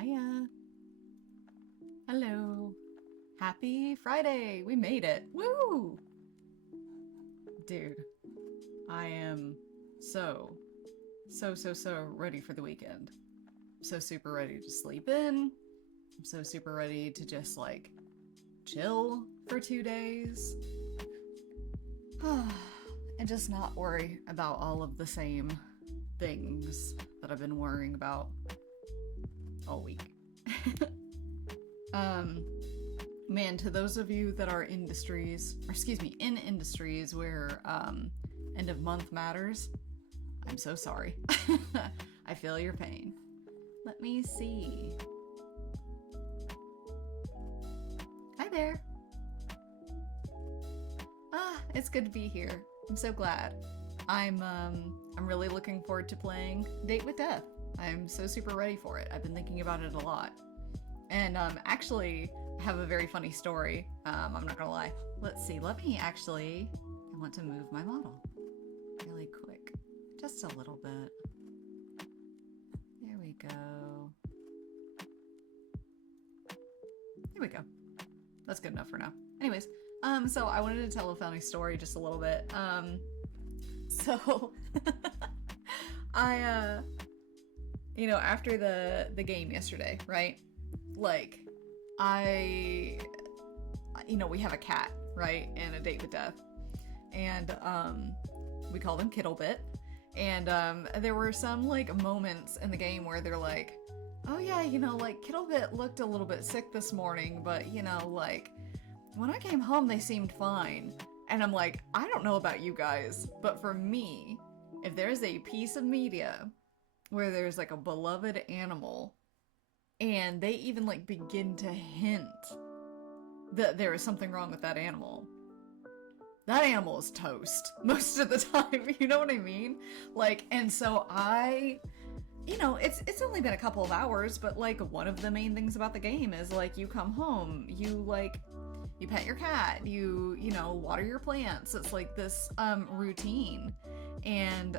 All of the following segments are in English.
Hiya. Hello. Happy Friday. We made it. Woo! Dude, I am so ready for the weekend. I'm so super ready to sleep in. I'm so super ready to just like chill for 2 days. And just not worry about all of the same things that I've been worrying about all week. Man, to those of you that are in industries where end of month matters, I'm so sorry. I feel your pain. Let me see. Hi there. It's good to be here. I'm so glad. I'm really looking forward to playing Date with Death. I'm so super ready for it. I've been thinking about it a lot. And actually have a very funny story. I'm not gonna lie. Let's see, I want to move my model really quick. Just a little bit. There we go. Here we go. That's good enough for now. Anyways, so I wanted to tell a funny story just a little bit. So I after the game yesterday, right? Like, we have a cat, right? And a Date with Death. And we called him Kittlebit. And there were some like moments in the game where they're like, oh yeah, like Kittlebit looked a little bit sick this morning, but like when I came home they seemed fine. And I'm like, I don't know about you guys, but for me, if there's a piece of media where there's like a beloved animal and they even like begin to hint that there is something wrong with that animal is toast most of the time. You know what I mean? Like, and so it's only been a couple of hours, but like one of the main things about the game is like you come home, you pet your cat, you water your plants. It's like this routine, and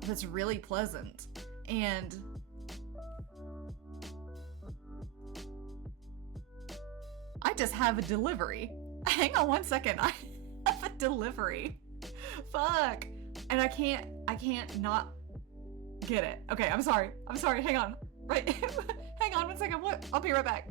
that's really pleasant. And I just have a delivery. Hang on one second. I have a delivery. Fuck. And I can't not get it. Okay, I'm sorry. Hang on. Right. Hang on one second. What? I'll be right back.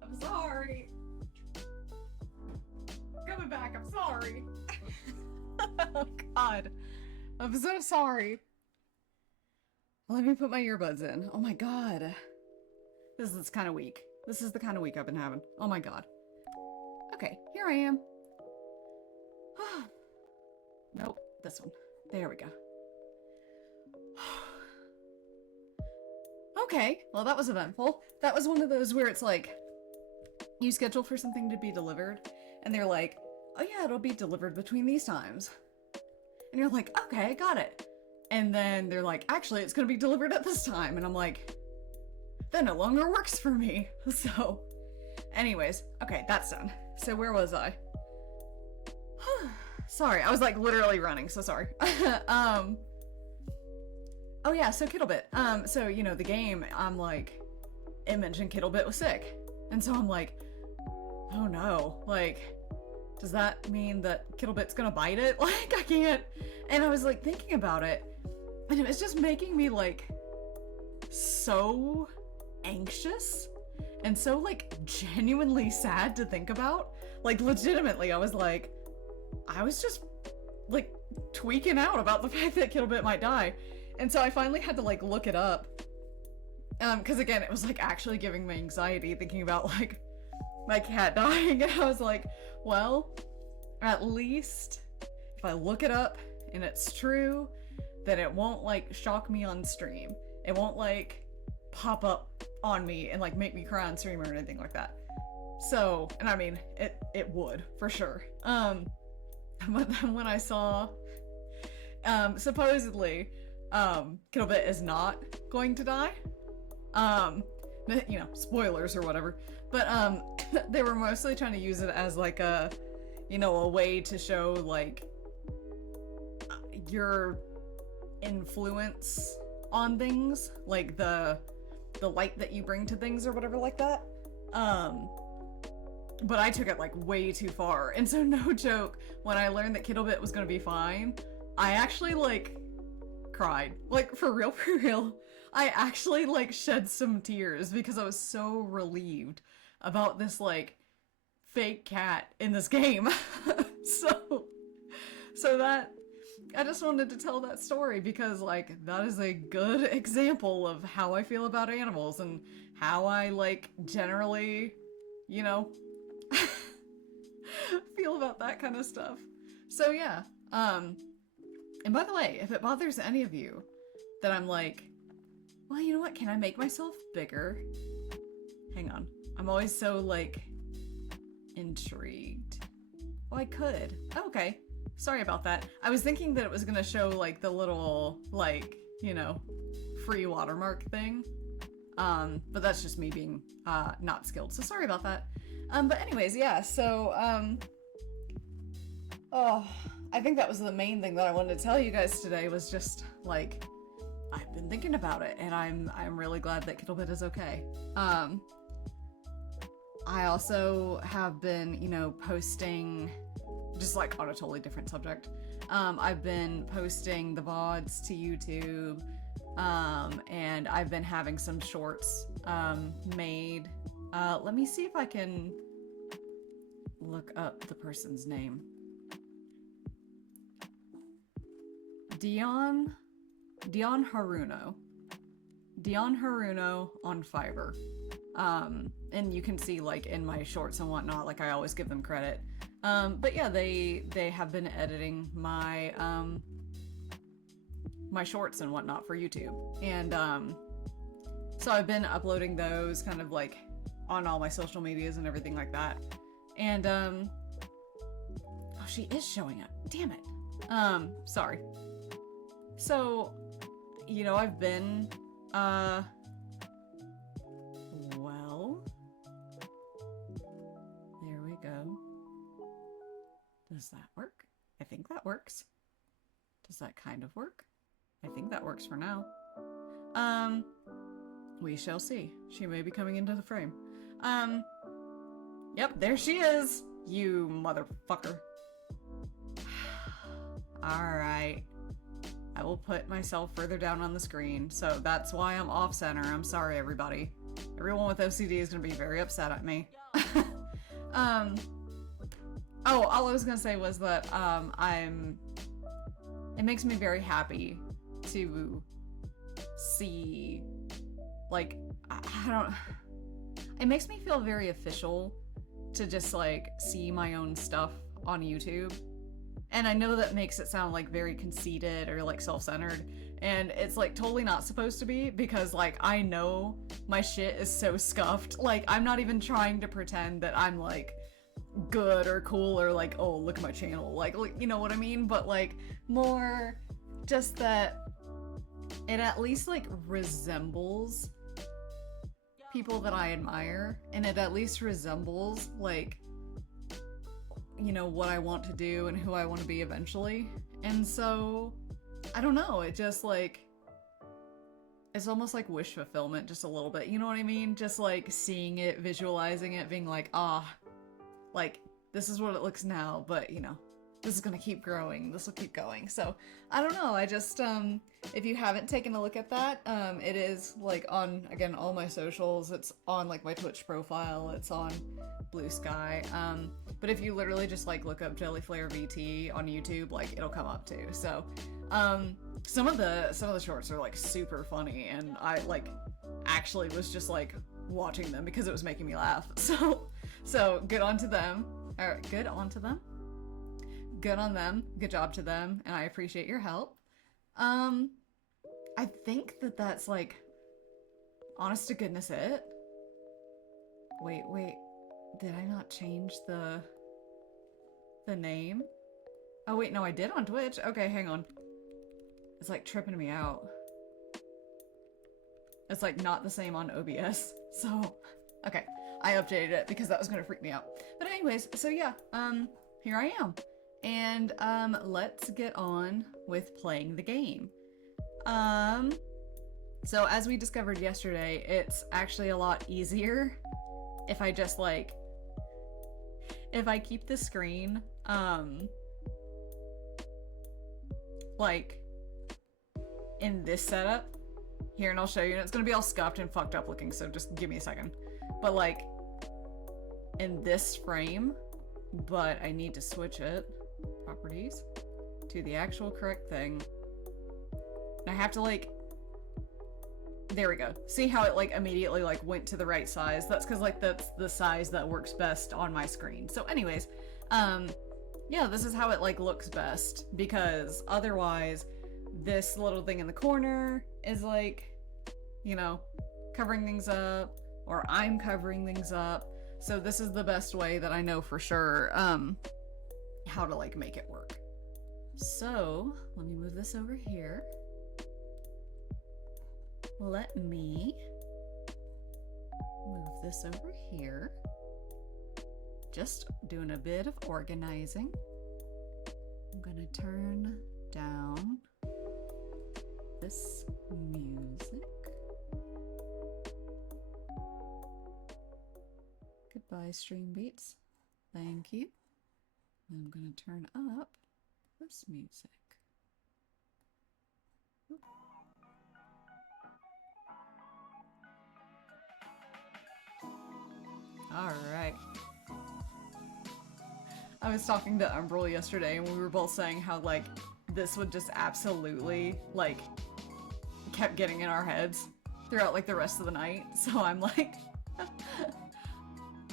I'm sorry. Coming back, I'm sorry. Oh god. I'm so sorry. Let me put my earbuds in. Oh my god. This is kind of weak. This is the kind of week I've been having. Oh my god. Okay, here I am. Nope, this one. There we go. Okay, well that was eventful. That was one of those where it's like, you schedule for something to be delivered, and they're like, oh yeah, it'll be delivered between these times. And you're like, okay, got it. And then they're like, actually, it's gonna be delivered at this time. And I'm like, that no longer works for me. So, anyways, okay, that's done. So where was I? Sorry, I was like literally running, so sorry. Oh yeah, so Kittlebit. So, the game, I'm like, it mentioned Kittlebit was sick. And so I'm like, oh no, like, does that mean that Kittlebit's gonna bite it? Like, I can't. And I was like thinking about it, And it was just making me like so anxious and so like genuinely sad to think about. Like legitimately, I was just like tweaking out about the fact that Kittlebit might die. And so I finally had to like look it up. Because again, it was like actually giving me anxiety thinking about like my cat dying. And I was like, well, at least if I look it up and it's true, then it won't like shock me on stream. It won't like pop up on me and like make me cry on stream or anything like that. So, and I mean, it would for sure. But then when I saw, supposedly, Kittlebit is not going to die. You know, spoilers or whatever. But they were mostly trying to use it as like a, you know, a way to show like your influence on things, like the light that you bring to things or whatever like that. But I took it like way too far, and so no joke, when I learned that Kittlebit was gonna be fine, I actually like cried, like for real. I actually like shed some tears because I was so relieved about this like fake cat in this game. so that I just wanted to tell that story because like that is a good example of how I feel about animals and how I like generally, you know, feel about that kind of stuff. So yeah, and by the way, if it bothers any of you that I'm like, well, you know what, can I make myself bigger? Hang on, I'm always so like intrigued. Well, I could. Oh, okay. Sorry about that. I was thinking that it was gonna show like the little like, you know, free watermark thing. But that's just me being not skilled, so sorry about that. But anyways, yeah, so oh, I think that was the main thing that I wanted to tell you guys today was just like I've been thinking about it and I'm really glad that Kittlebit is okay. I also have been, you know, posting just like on a totally different subject. I've been posting the VODs to YouTube, and I've been having some shorts made. Let me see if I can look up the person's name. Dion Haruno. Dion Haruno on Fiverr. And you can see like in my shorts and whatnot, like I always give them credit. But yeah, they have been editing my my shorts and whatnot for YouTube. And so I've been uploading those kind of like on all my social medias and everything like that. And oh, she is showing up. Damn it. Sorry. So, you know, I've been well, there we go. Does that work? I think that works. Does that kind of work? I think that works for now. We shall see. She may be coming into the frame. Yep, there she is, you motherfucker. Alright. I will put myself further down on the screen, so that's why I'm off center. I'm sorry, everybody. Everyone with OCD is gonna be very upset at me. Oh, all I was gonna say was that, it makes me very happy to see, like, it makes me feel very official to just, like, see my own stuff on YouTube. And I know that makes it sound, like, very conceited or, like, self-centered, and it's, like, totally not supposed to be, because, like, I know my shit is so scuffed. Like, I'm not even trying to pretend that I'm, like, good or cool or, like, oh, look at my channel. Like, you know what I mean? But, like, more just that it at least, like, resembles people that I admire, and it at least resembles, like, you know, what I want to do and who I want to be eventually. And so, I don't know, it just, like, it's almost like wish fulfillment just a little bit, you know what I mean? Just, like, seeing it, visualizing it, being like, ah, like, this is what it looks now, but, you know, this is gonna keep growing. This will keep going. So I don't know. I just if you haven't taken a look at that, it is like on, again, all my socials. It's on like my Twitch profile. It's on Blue Sky. But if you literally just like look up JellyflareVT on YouTube, like it'll come up too. So some of the shorts are like super funny, and I like actually was just like watching them because it was making me laugh. So good on to them. Or good on to them. Good on them. Good job to them, and I appreciate your help. I think that's like, honest to goodness it. Wait. Did I not change the name? Oh wait, no, I did on Twitch. Okay, hang on. It's like tripping me out. It's like not the same on OBS. So, okay. I updated it because that was gonna freak me out. But anyways, so yeah, here I am. And let's get on with playing the game. So as we discovered yesterday, it's actually a lot easier if I just like, if I keep the screen, like in this setup here, and I'll show you, and it's gonna be all scuffed and fucked up looking, so just give me a second. But like in this frame, but I need to switch it, properties, to the actual correct thing. And I have to like, there we go. See how it like immediately like went to the right size? That's because like that's the size that works best on my screen. So anyways, yeah, this is how it like looks best, because otherwise this little thing in the corner is like, you know, covering things up, or I'm covering things up. So this is the best way that I know for sure how to like make it work. So let me move this over here. Let me move this over here. Just doing a bit of organizing. I'm gonna turn down this music. Goodbye, stream beats. Thank you. And I'm gonna turn up this music. Alright. I was talking to Umbral yesterday, and we were both saying how, like, this would just absolutely, like, kept getting in our heads throughout, like, the rest of the night. So I'm like...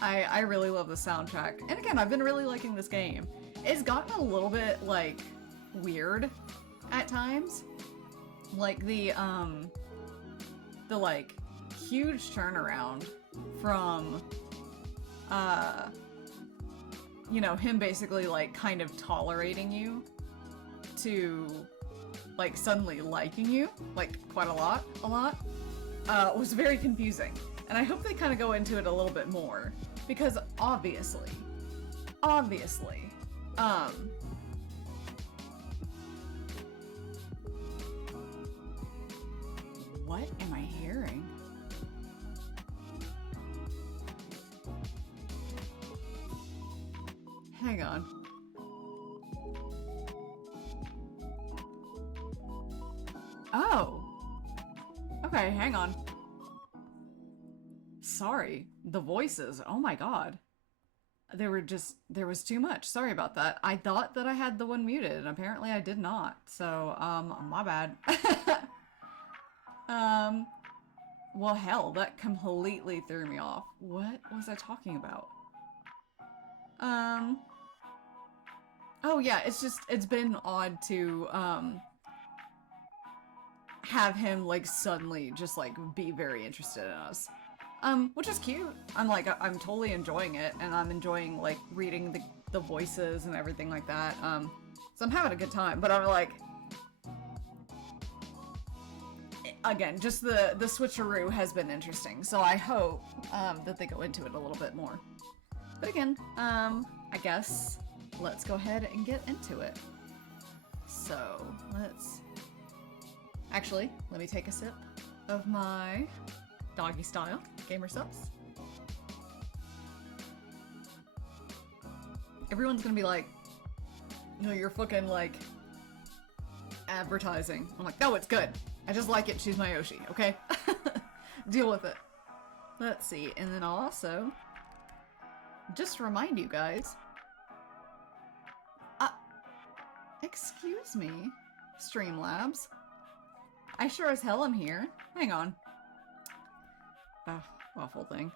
I really love the soundtrack. And again, I've been really liking this game. It's gotten a little bit, like, weird at times. Like, the like, huge turnaround from... you know, him basically, like, kind of tolerating you to, like, suddenly liking you, like, quite a lot, was very confusing. And I hope they kind of go into it a little bit more, because obviously, what am I hearing? Hang on. Oh. Okay, hang on. Sorry. The voices. Oh my god. There was too much. Sorry about that. I thought that I had the one muted, and apparently I did not. So, my bad. Well, hell, that completely threw me off. What was I talking about? Oh yeah, it's been odd to, have him, like, suddenly just, like, be very interested in us. Which is cute. I'm totally enjoying it, and I'm enjoying, like, reading the voices and everything like that. So I'm having a good time, but I'm like... Again, just the switcheroo has been interesting, so I hope, that they go into it a little bit more. But again, I guess let's go ahead and get into it. So, actually, let me take a sip of my doggy style gamer subs. Everyone's gonna be like, No, you're fucking, like, advertising. I'm like, no, it's good. I just like it. She's my Yoshi, okay? Deal with it. Let's see. And then I'll also just remind you guys. Excuse me, Streamlabs. I sure as hell am here. Hang on. Awful thing.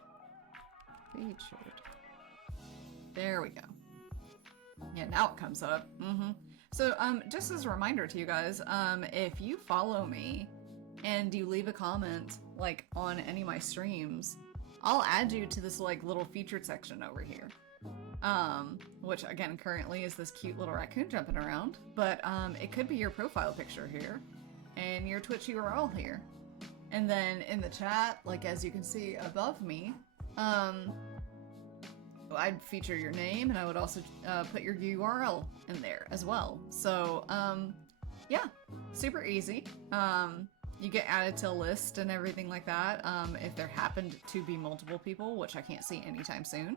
Featured. There we go. Yeah, now it comes up. So, just as a reminder to you guys, if you follow me and you leave a comment, like, on any of my streams, I'll add you to this, like, little featured section over here. Which, again, currently is this cute little raccoon jumping around, but, it could be your profile picture here, and your Twitch URL here. And then in the chat, like, as you can see above me, I'd feature your name, and I would also put your URL in there as well. So, yeah, super easy. You get added to a list and everything like that, if there happened to be multiple people, which I can't see anytime soon.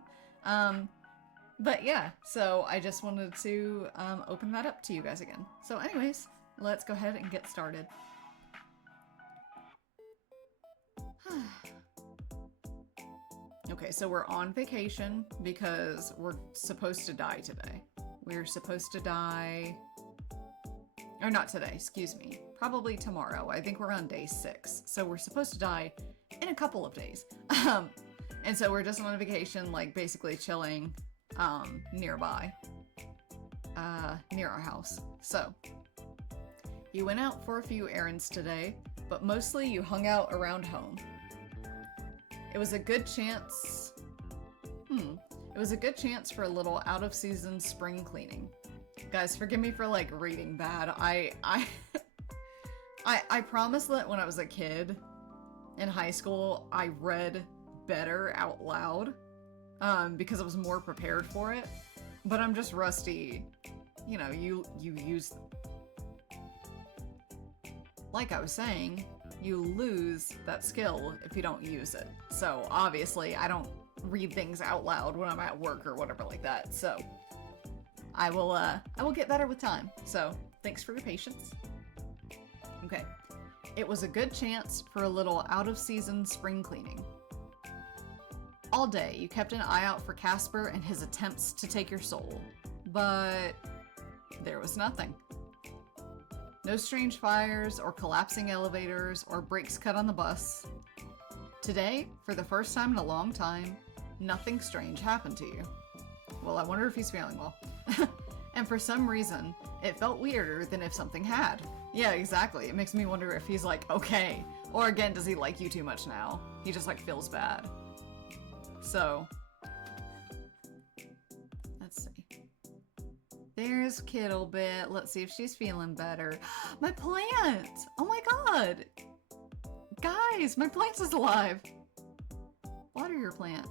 But yeah, so I just wanted to open that up to you guys again. So anyways, let's go ahead and get started. Okay, so we're on vacation because we're supposed to die today. We're supposed to die... Or not today, excuse me. Probably tomorrow. I think we're on day 6. So we're supposed to die in a couple of days. And so we're just on a vacation, like basically chilling nearby. Near our house. So, you went out for a few errands today, but mostly you hung out around home. It was a good chance... It was a good chance for a little out-of-season spring cleaning. Guys, forgive me for, like, reading bad. I promise that when I was a kid in high school, I read better out loud, because I was more prepared for it. But I'm just rusty. You know, you use... Like I was saying, you lose that skill if you don't use it. So, obviously, I don't read things out loud when I'm at work or whatever like that, so... I will get better with time, so thanks for your patience. Okay. It was a good chance for a little out-of-season spring cleaning. All day, you kept an eye out for Casper and his attempts to take your soul, but there was nothing. No strange fires or collapsing elevators or brakes cut on the bus. Today, for the first time in a long time, nothing strange happened to you. Well, I wonder if he's feeling well. And for some reason, it felt weirder than if something had. Yeah, exactly. It makes me wonder if he's like, okay. Or again, does he like you too much now? He just like feels bad. So, let's see. There's Kittlebit. Let's see if she's feeling better. My plant! Oh my god! Guys, my plant is alive! Water your plant.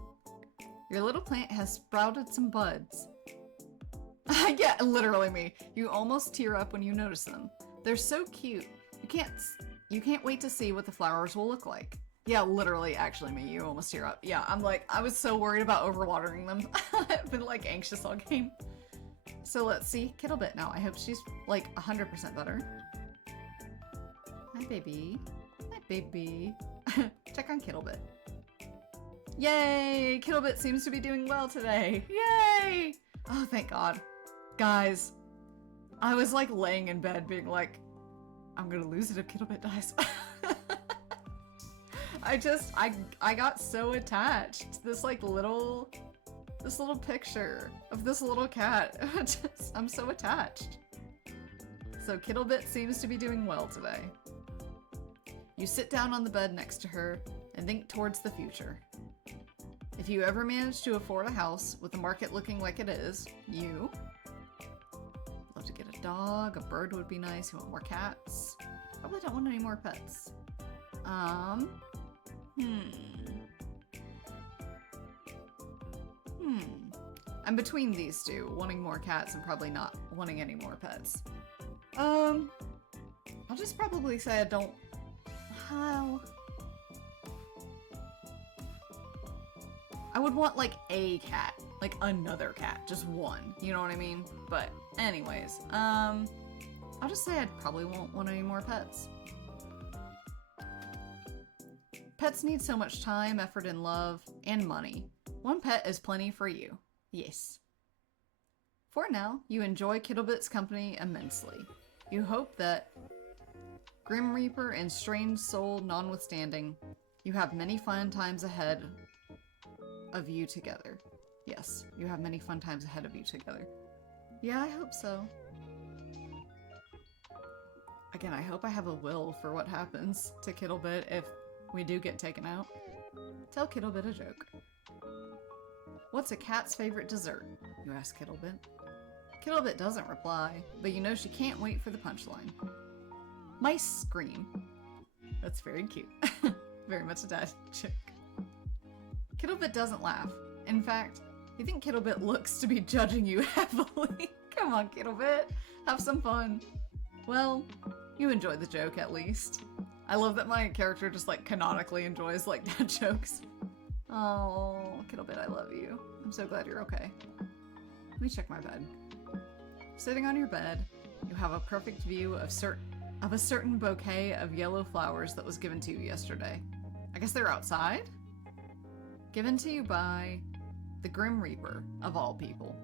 Your little plant has sprouted some buds. Yeah, literally me. You almost tear up when you notice them. They're so cute. You can't wait to see what the flowers will look like. Yeah, literally, actually me. You almost tear up. Yeah, I'm like, I was so worried about overwatering them. I've been like anxious all game. So let's see Kittlebit now. I hope she's like 100% better. Hi, baby. Hi, baby. Check on Kittlebit. Yay! Kittlebit seems to be doing well today. Yay! Oh, thank God. Guys, I was like laying in bed being like, I'm gonna lose it if Kittlebit dies. I got so attached to this like little picture of this little cat. I'm so attached. So Kittlebit seems to be doing well today. You sit down on the bed next to her and think towards the future. If you ever manage to afford a house with the market looking like it is, you love to get a dog, a bird would be nice, you want more cats. Probably don't want any more pets. I'm between these two, wanting more cats and probably not wanting any more pets. I'll just probably say I don't... How... I would want, like, a cat like another cat, just one. You know what I mean? But anyways, I'll just say I'd probably won't want any more pets. Pets need so much time, effort, and love, and money. One pet is plenty for you. Yes. For now, you enjoy Kittlebit's company immensely. You hope that, Grim Reaper and Strange Soul notwithstanding, you have many fun times ahead of you together. Yes, you have many fun times ahead of you together. Yeah, I hope so. Again, I hope I have a will for what happens to Kittlebit if we do get taken out. Tell Kittlebit a joke. What's a cat's favorite dessert? You ask Kittlebit. Kittlebit doesn't reply, but you know she can't wait for the punchline. Mice scream. That's very cute. Very much a dad joke. Kittlebit doesn't laugh. In fact, you think Kittlebit looks to be judging you heavily. Come on, Kittlebit. Have some fun. Well, you enjoyed the joke at least. I love that my character just like canonically enjoys like dad jokes. Oh, Kittlebit, I love you. I'm so glad you're okay. Let me check my bed. Sitting on your bed, you have a perfect view of a certain bouquet of yellow flowers that was given to you yesterday. I guess they're outside? Given to you by the Grim Reaper, of all people.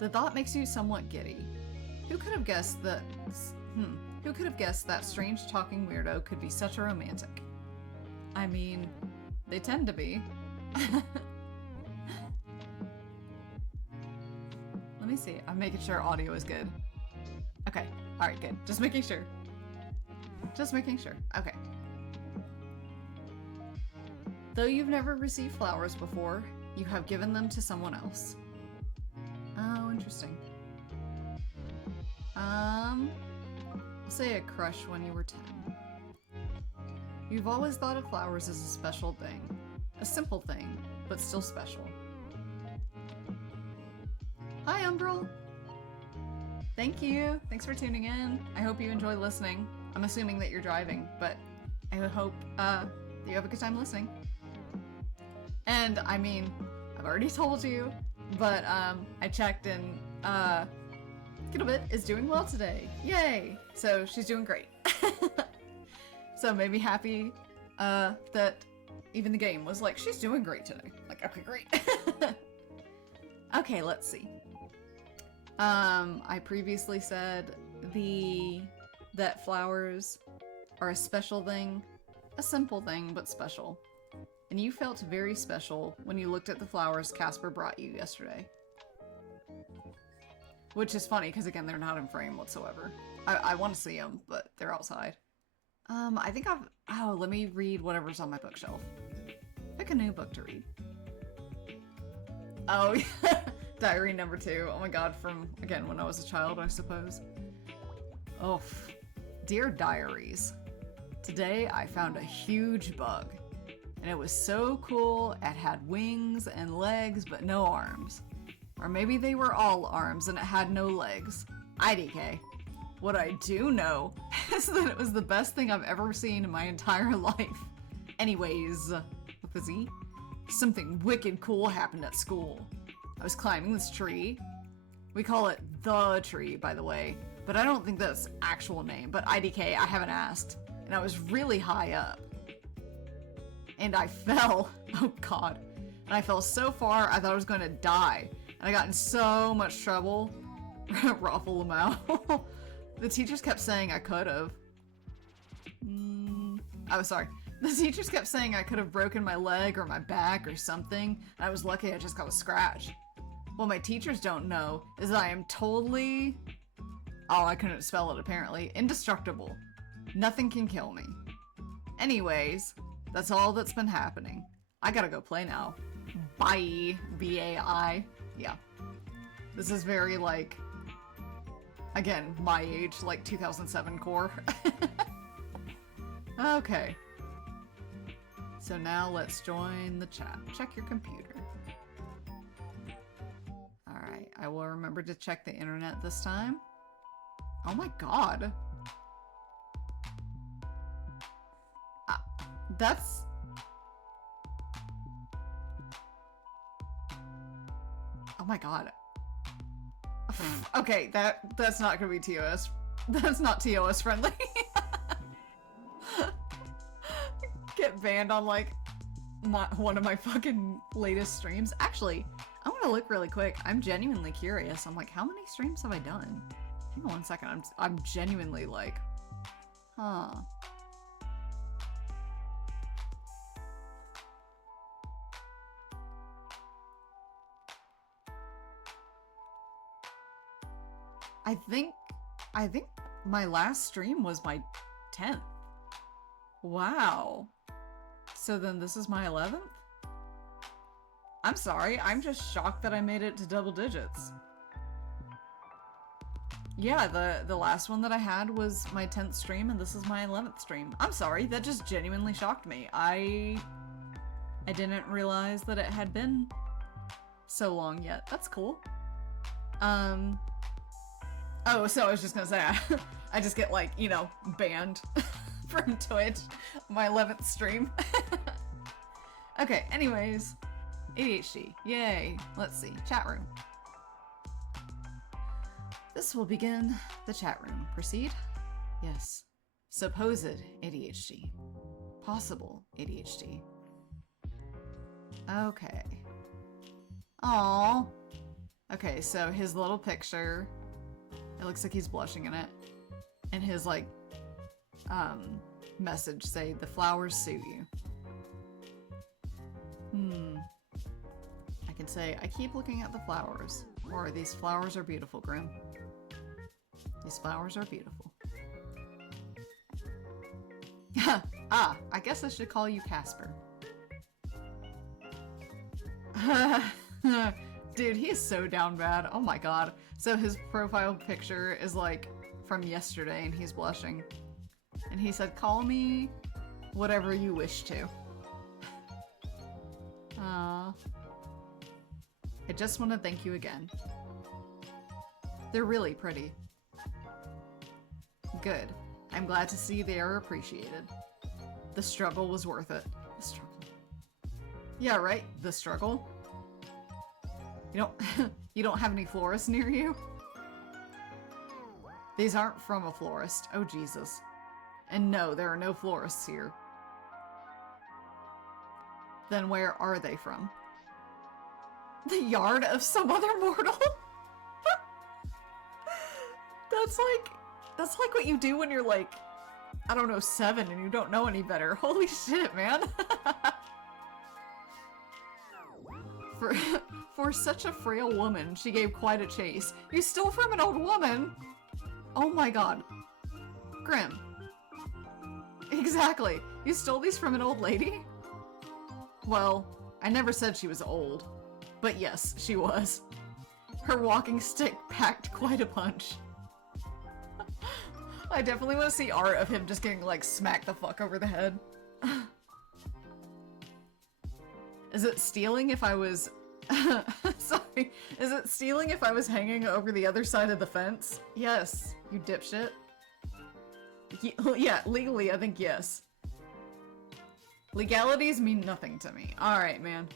The thought makes you somewhat giddy. Who could have guessed that... Who could have guessed that strange talking weirdo could be such a romantic? I mean, they tend to be. Let me see. I'm making sure audio is good. Okay. Alright, good. Just making sure. Just making sure. Okay. Though you've never received flowers before, you have given them to someone else. Oh, interesting. I'll say a crush when you were 10. You've always thought of flowers as a special thing. A simple thing, but still special. Hi, Umbral! Thank you! Thanks for tuning in. I hope you enjoy listening. I'm assuming that you're driving, but I hope that you have a good time listening. And, I mean, I've already told you, but I checked and Kittlebit is doing well today. Yay! So she's doing great. So it made me happy that even the game was like, she's doing great today. Like, okay, great. Okay, let's see. I previously said that flowers are a special thing, a simple thing, but special. And you felt very special when you looked at the flowers Casper brought you yesterday. Which is funny, because again, they're not in frame whatsoever. I want to see them, but they're outside. I think oh, let me read whatever's on my bookshelf. Pick a new book to read. Oh, yeah. Diary number 2. Oh my god, from, again, when I was a child, I suppose. Oh, dear diaries. Today, I found a huge bug. And it was so cool, it had wings and legs, but no arms. Or maybe they were all arms and it had no legs. IDK. What I do know is that it was the best thing I've ever seen in my entire life. Anyways, with a Z, something wicked cool happened at school. I was climbing this tree. We call it the tree, by the way, but I don't think that's actual name, but IDK, I haven't asked. And I was really high up. And I fell. Oh god. And I fell so far, I thought I was going to die. And I got in so much trouble. Raffle them out. The teachers kept saying I could have. Oh, sorry. The teachers kept saying I could have broken my leg or my back or something. And I was lucky I just got a scratch. What my teachers don't know is that I am totally... Oh, I couldn't spell it apparently. Indestructible. Nothing can kill me. Anyways, that's all that's been happening. I gotta go play now. Bye. B-A-I. Yeah. This is very, like... Again, my age, like 2007 core. Okay. So now let's join the chat. Check your computer. Alright, I will remember to check the internet this time. Oh my god. That's... Oh my god. Okay, that's not gonna be TOS. That's not TOS friendly. Get banned on like one of my fucking latest streams. Actually, I'm gonna look really quick. I'm genuinely curious. I'm like, how many streams have I done? Hang on 1 second. I'm genuinely like, huh. I think my last stream was my 10th. Wow. So then this is my 11th? I'm sorry, I'm just shocked that I made it to double digits. Yeah, the last one that I had was my 10th stream and this is my 11th stream. I'm sorry, that just genuinely shocked me. I didn't realize that it had been so long yet. That's cool. Oh, so I was just gonna say, I just get like, you know, banned from Twitch. My 11th stream. Okay, anyways. ADHD. Yay. Let's see. Chat room. This will begin the chat room. Proceed? Yes. Supposed ADHD. Possible ADHD. Okay. Aww. Okay, so his little picture, it looks like he's blushing in it. And his, like, message say, the flowers suit you. I can say, I keep looking at the flowers. Or, these flowers are beautiful, Grim. These flowers are beautiful. Ah, I guess I should call you Casper. Dude, he is so down bad. Oh my god. So his profile picture is like from yesterday and he's blushing. And he said, call me whatever you wish to. I just want to thank you again. They're really pretty. Good. I'm glad to see they are appreciated. The struggle was worth it. The struggle. Yeah, right? The struggle? You don't have any florists near you? These aren't from a florist. Oh, Jesus. And no, there are no florists here. Then where are they from? The yard of some other mortal? That's like what you do when you're like, I don't know, 7 and you don't know any better. Holy shit, man. For such a frail woman, she gave quite a chase. You stole from an old woman? Oh my god. Grim. Exactly. You stole these from an old lady? Well, I never said she was old. But yes, she was. Her walking stick packed quite a punch. I definitely want to see art of him just getting, like, smacked the fuck over the head. Is it stealing if I was... Sorry. Is it stealing if I was hanging over the other side of the fence? Yes, you dipshit. Yeah, legally, I think yes. Legalities mean nothing to me. Alright, man.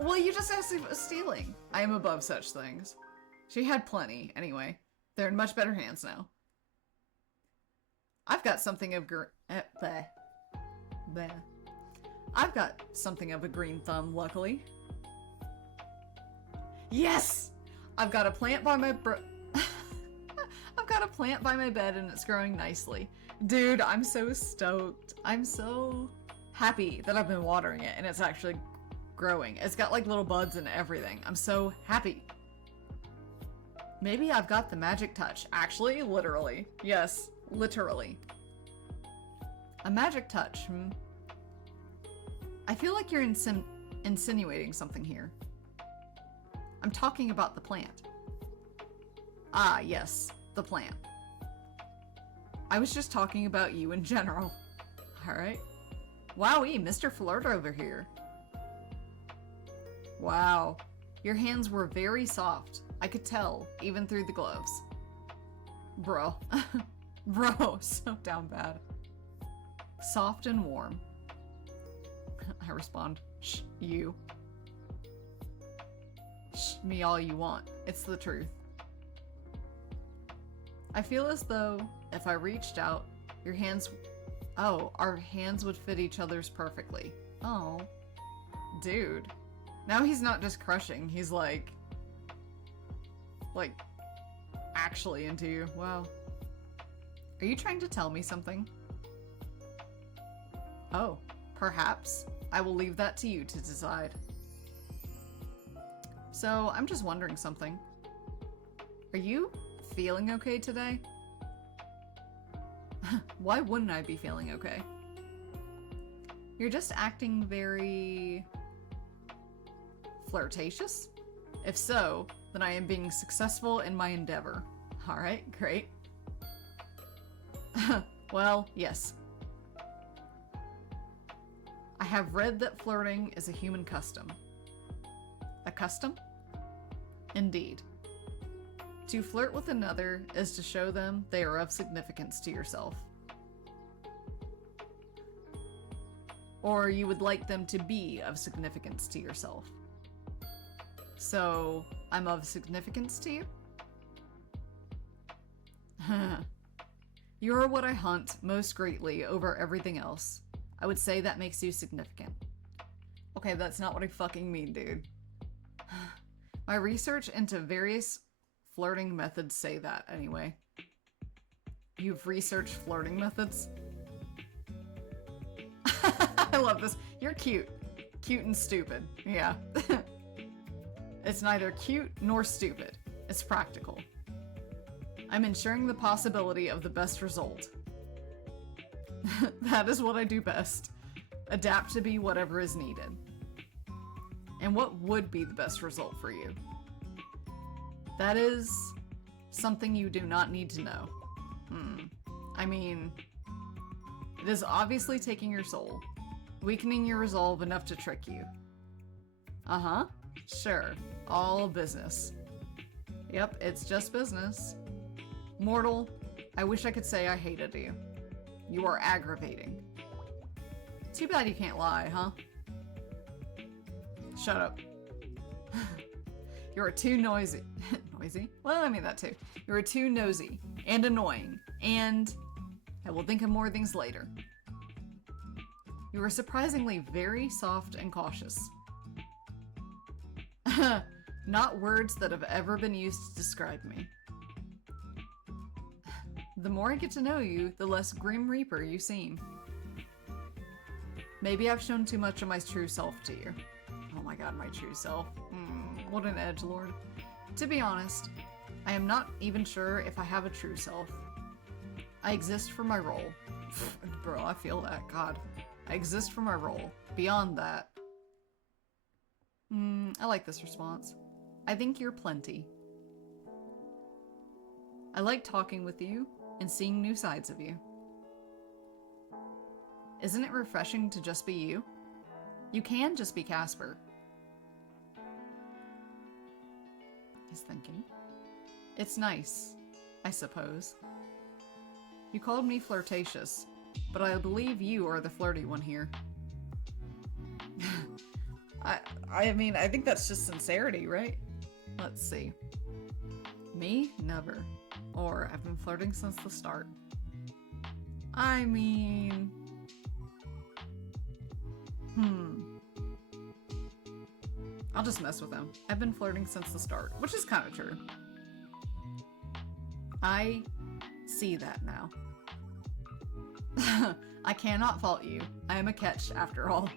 Well, you just asked if it was stealing. I am above such things. She had plenty, anyway. They're in much better hands now. I've got something of I've got something of a green thumb, luckily. Yes! I've got a plant by my I've got a plant by my bed and it's growing nicely. Dude, I'm so stoked. I'm so happy that I've been watering it and it's actually growing. It's got like little buds and everything. I'm so happy. Maybe I've got the magic touch. Actually, literally. Yes, literally. A magic touch, I feel like you're insinuating something here. I'm talking about the plant. Ah, yes, the plant. I was just talking about you in general. Alright. Wowee, Mr. Flirt over here. Wow. Your hands were very soft. I could tell, even through the gloves. Bro. Bro, so down bad. Soft and warm. I respond, shh, you. me all you want. It's the truth. I feel as though if I reached out, your hands... Oh, our hands would fit each other's perfectly. Oh. Dude. Now he's not just crushing, he's like... actually into you. Wow. Are you trying to tell me something? Oh, perhaps. I will leave that to you to decide. So, I'm just wondering something. Are you feeling okay today? Why wouldn't I be feeling okay? You're just acting very... flirtatious? If so, then I am being successful in my endeavor. Alright, great. Well, yes. I have read that flirting is a human custom. A custom? Indeed. To flirt with another is to show them they are of significance to yourself. Or you would like them to be of significance to yourself. So, I'm of significance to you? You're what I hunt most greatly over everything else. I would say that makes you significant. Okay, that's not what I fucking mean, dude. My research into various flirting methods say that, anyway. You've researched flirting methods? I love this. You're cute. Cute and stupid. Yeah. It's neither cute nor stupid. It's practical. I'm ensuring the possibility of the best result. That is what I do best. Adapt to be whatever is needed. And what would be the best result for you? That is something you do not need to know. I mean, it is obviously taking your soul, weakening your resolve enough to trick you. Uh-huh. Sure. All business. Yep, it's just business. Mortal, I wish I could say I hated you. You are aggravating. Too bad you can't lie, huh? Shut up. You're too noisy. Noisy? Well, I mean that too. You're too nosy and annoying, and I will think of more things later. You are surprisingly very soft and cautious. Not words that have ever been used to describe me. The more I get to know you, the less Grim Reaper you seem. Maybe I've shown too much of my true self to you. Oh my god, my true self. What an edgelord. To be honest, I am not even sure if I have a true self. I exist for my role. Bro, I feel that. God. I exist for my role. Beyond that. I like this response. I think you're plenty. I like talking with you and seeing new sides of you. Isn't it refreshing to just be you? You can just be Casper. He's thinking. It's nice, I suppose. You called me flirtatious, but I believe you are the flirty one here. I mean, I think that's just sincerity, right? Let's see. Me? Never. Or I've been flirting since the start. I mean... I'll just mess with him. I've been flirting since the start, which is kind of true. I see that now. I cannot fault you. I am a catch, after all.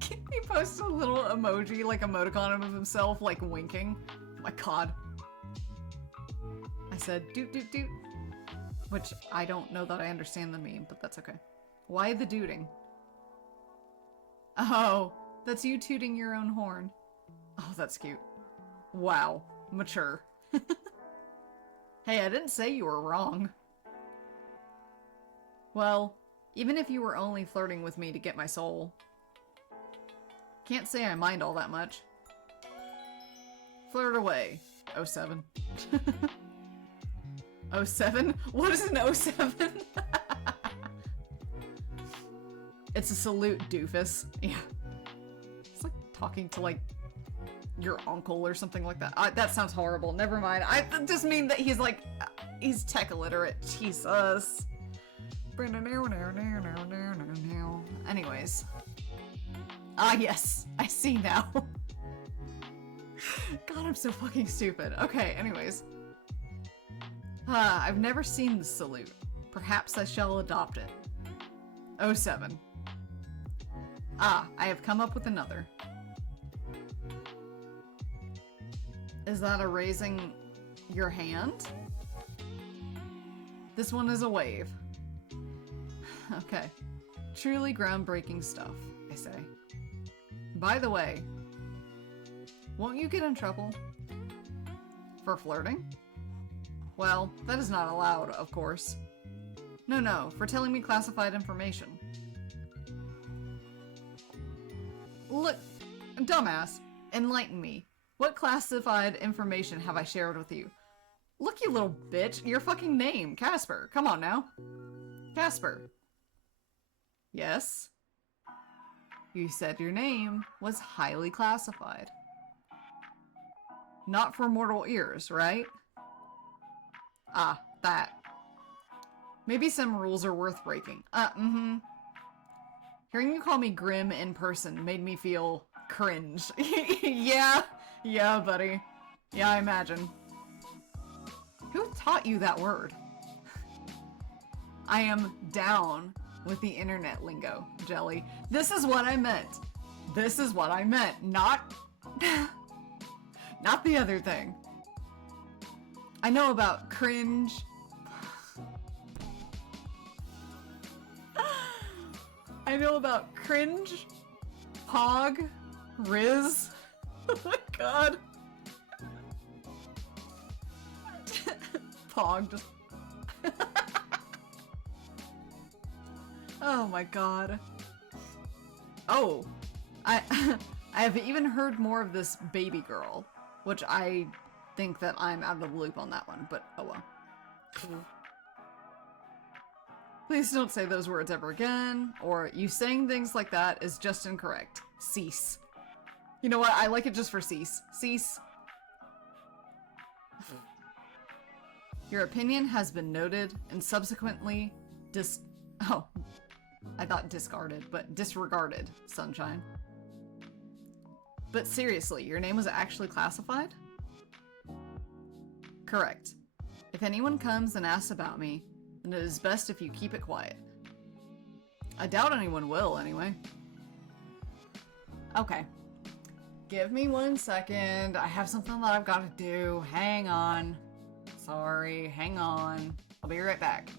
He posts a little emoji, like emoticon of himself, like winking. Oh my god. I said doot doot doot. Which I don't know that I understand the meme, but that's okay. Why the dooting? Oh, that's you tooting your own horn. Oh, that's cute. Wow. Mature. Hey, I didn't say you were wrong. Well, even if you were only flirting with me to get my soul, can't say I mind all that much. Flirt away, 07. 07? What is an 07? It's a salute, doofus. Yeah. talking to, like, your uncle or something like that. That sounds horrible. Never mind. I just mean that he's, like, he's tech illiterate. Jesus. Anyways. Ah, yes. I see now. God, I'm so fucking stupid. Okay, anyways. I've never seen the salute. Perhaps I shall adopt it. 07. I have come up with another. Is that a raising your hand? This one is a wave. Okay. Truly groundbreaking stuff, I say. By the way, won't you get in trouble? For flirting? Well, that is not allowed, of course. No, for telling me classified information. Look, dumbass, enlighten me. What classified information have I shared with you? Look, you little bitch, your fucking name, Casper. Come on now. Casper. Yes? You said your name was highly classified. Not for mortal ears, right? Ah, that. Maybe some rules are worth breaking. Hearing you call me Grim in person made me feel cringe. Yeah, buddy. Yeah, I imagine. Who taught you that word? I am down with the internet lingo, Jelly. This is what I meant. This is what I meant, not... not the other thing. I know about cringe. I know about cringe, pog, riz. Oh my god. Pog just... Oh my god. Oh, I have even heard more of this baby girl, which I think that I'm out of the loop on that one, but oh well. Please don't say those words ever again, or you saying things like that is just incorrect. Cease. You know what? I like it just for cease. Cease. Your opinion has been noted and subsequently oh, I thought discarded, but disregarded, Sunshine. But seriously, your name was actually classified? Correct. If anyone comes and asks about me, then it is best if you keep it quiet. I doubt anyone will, anyway. Okay. Give me 1 second. I have something that I've got to do. Hang on. Sorry, hang on. I'll be right back.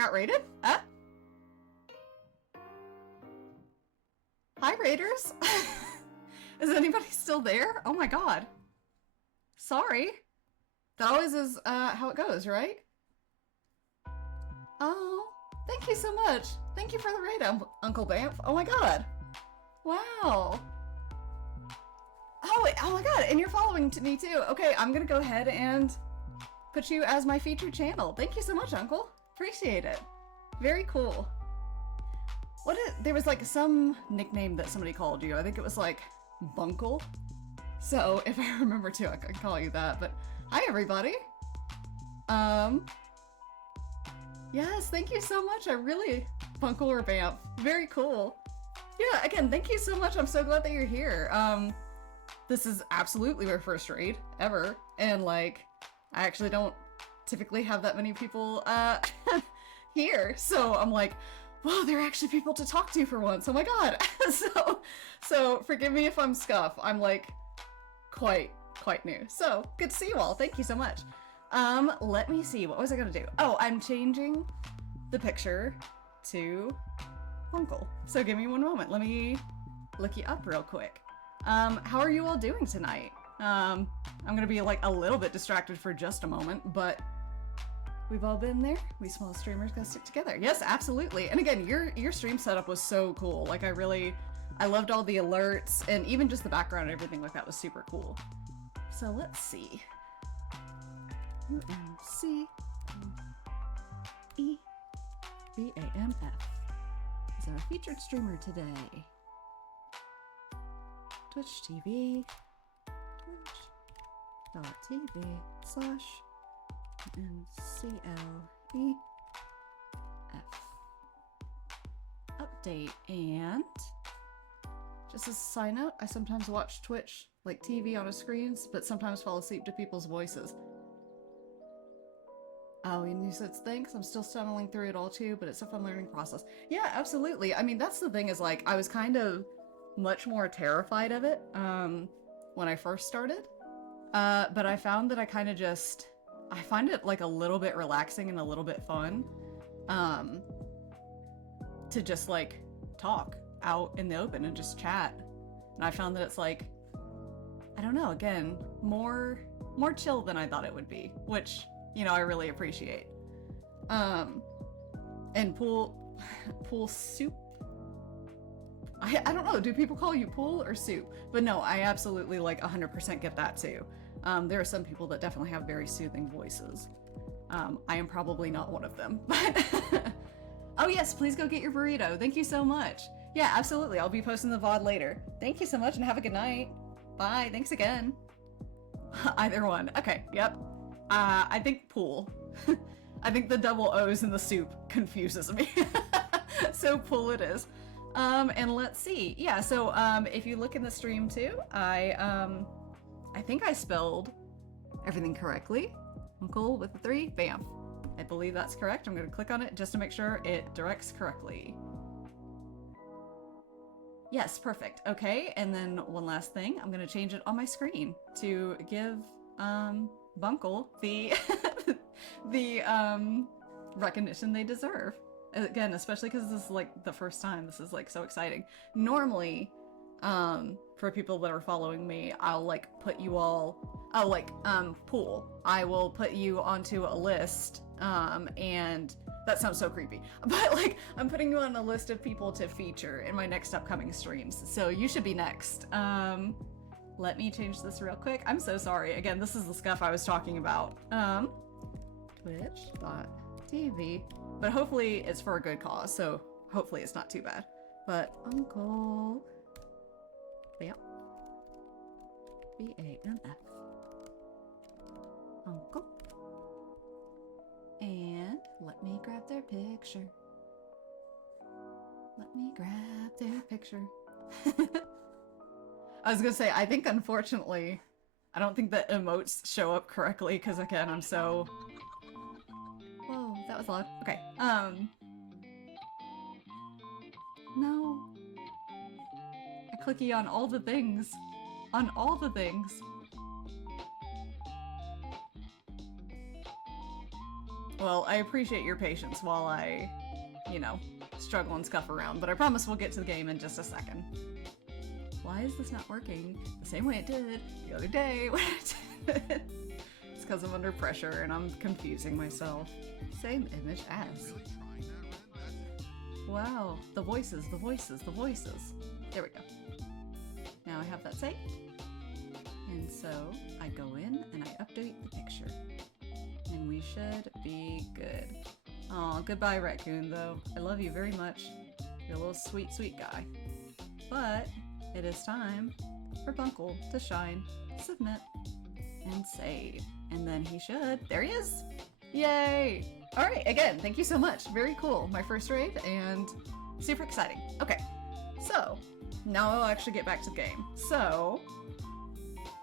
got raided? Hi, raiders. Is anybody still there? Oh my god. Sorry. That always is how it goes, right? Oh, thank you so much. Thank you for the raid, Uncle Bamf. Oh my god. Wow. Oh, wait, oh my god, and you're following me too. Okay, I'm gonna go ahead and put you as my featured channel. Thank you so much, Uncle. Appreciate it. Very cool. There was like some nickname that somebody called you. I think it was like Bunkle. So if I remember to, I could call you that, but hi everybody. Yes, thank you so much. I really, Bunkle or Bamf. Very cool. Yeah, again, thank you so much. I'm so glad that you're here. This is absolutely my first raid ever. And like, I actually don't typically have that many people, here. So I'm like, whoa, there are actually people to talk to for once. Oh my god. so forgive me if I'm scuff. I'm like quite new. So good to see you all. Thank you so much. Let me see. What was I gonna do? Oh, I'm changing the picture to Uncle. So give me one moment. Let me look you up real quick. How are you all doing tonight? I'm gonna be like a little bit distracted for just a moment, but we've all been there. We small streamers gotta stick together. Yes, absolutely. And again, your stream setup was so cool. Like I loved all the alerts and even just the background and everything like that was super cool. So let's see. UNCEBAMF is our featured streamer today. Twitch TV. Twitch.tv/UNCLEF. Update, and just as a side note, I sometimes watch Twitch, like TV on a screen, but sometimes fall asleep to people's voices. Oh, and you said thanks. I'm still stumbling through it all too, but it's a fun learning process. Yeah, absolutely. I mean, that's the thing is like, I was kind of much more terrified of it when I first started. But I found that I find it like a little bit relaxing and a little bit fun to just like talk out in the open and just chat. And I found that it's like, I don't know, again, more chill than I thought it would be, which, you know, I really appreciate. And pool soup? I don't know, do people call you pool or soup? But no, I absolutely like 100% get that too. There are some people that definitely have very soothing voices. I am probably not one of them, but oh yes, please go get your burrito. Thank you so much. Yeah, absolutely. I'll be posting the VOD later. Thank you so much and have a good night. Bye, thanks again. Either one. Okay, yep. I think pool. I think the double O's in the soup confuses me. So pool it is. And let's see. Yeah, so if you look in the stream too, I think I spelled everything correctly. Uncle with the 3, Bamf. I believe that's correct. I'm gonna click on it just to make sure it directs correctly. Yes, perfect. Okay, and then one last thing. I'm gonna change it on my screen to give Bunkle the the recognition they deserve. Again, especially because this is like the first time. This is like so exciting. Normally, for people that are following me, I'll like put you all, pool. I will put you onto a list, and that sounds so creepy, but like I'm putting you on a list of people to feature in my next upcoming streams. So you should be next. Let me change this real quick. I'm so sorry. Again, this is the stuff I was talking about. Twitch.tv. But hopefully it's for a good cause, so hopefully it's not too bad. But Uncle Bamf. B-A-M-F. Uncle. And let me grab their picture. Let me grab their picture. I was gonna say, I think unfortunately, I don't think the emotes show up correctly because again, I'm so... Whoa, that was loud. Okay, no. I clicky on all the things. On all the things. Well, I appreciate your patience while I, you know, struggle and scuff around, but I promise we'll get to the game in just a second. Why is this not working the same way it did the other day when it did? It's because I'm under pressure and I'm confusing myself. Same image as. Wow, the voices, the voices, the voices. There we go. Now I have that saved. And so I go in and I update the picture. And we should be good. Aw, goodbye raccoon though. I love you very much. You're a little sweet, sweet guy. But it is time for Bunkle to shine, submit, and save. And then he should. There he is! Yay! Alright, again, thank you so much. Very cool. My first raid and super exciting. Okay, so now I'll actually get back to the game. So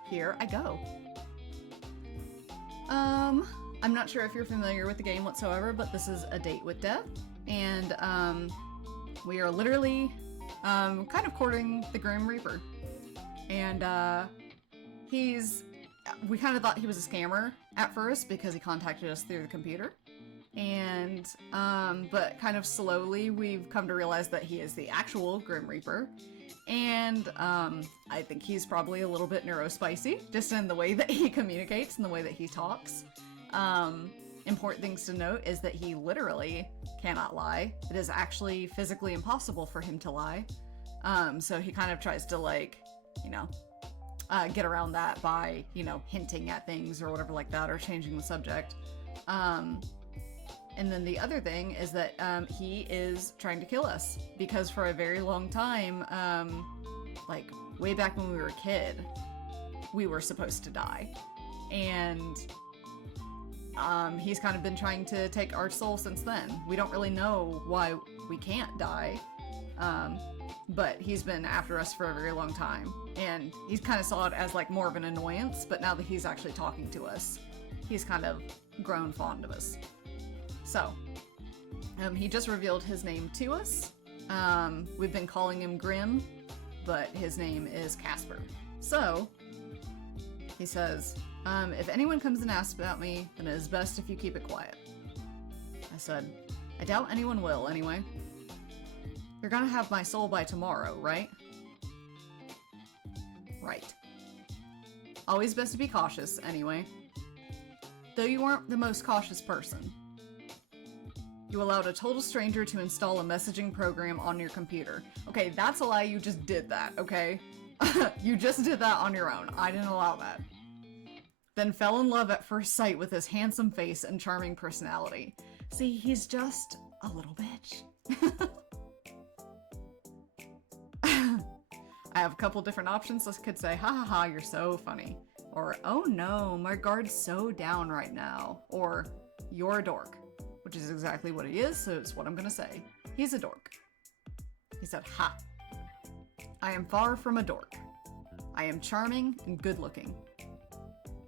here I go. I'm not sure if you're familiar with the game whatsoever, but this is A Date with Death, and we are literally kind of courting the Grim Reaper, and we kind of thought he was a scammer at first because he contacted us through the computer, and but kind of slowly we've come to realize that he is the actual Grim Reaper. And I think he's probably a little bit neurospicy, just in the way that he communicates and the way that he talks. Important things to note is that he literally cannot lie. It is actually physically impossible for him to lie. So he kind of tries to, like, you know, get around that by, you know, hinting at things or whatever like that, or changing the subject. And then the other thing is that he is trying to kill us, because for a very long time, like way back when we were a kid, we were supposed to die. And he's kind of been trying to take our soul since then. We don't really know why we can't die, but he's been after us for a very long time. And he's kind of saw it as like more of an annoyance, but now that he's actually talking to us, he's kind of grown fond of us. So, he just revealed his name to us. We've been calling him Grim, but his name is Casper. So, he says, if anyone comes and asks about me, then it is best if you keep it quiet. I said, I doubt anyone will, anyway. You're gonna have my soul by tomorrow, right? Right. Always best to be cautious, anyway. Though you weren't the most cautious person. You allowed a total stranger to install a messaging program on your computer. Okay, that's a lie, you just did that, okay? You just did that on your own. I didn't allow that. Then fell in love at first sight with his handsome face and charming personality. See, he's just a little bitch. I have a couple different options. This could say, ha ha ha, you're so funny. Or, oh no, my guard's so down right now. Or, you're a dork. Which is exactly what he is, so it's what I'm gonna say. He's a dork. He said, ha. I am far from a dork. I am charming and good-looking.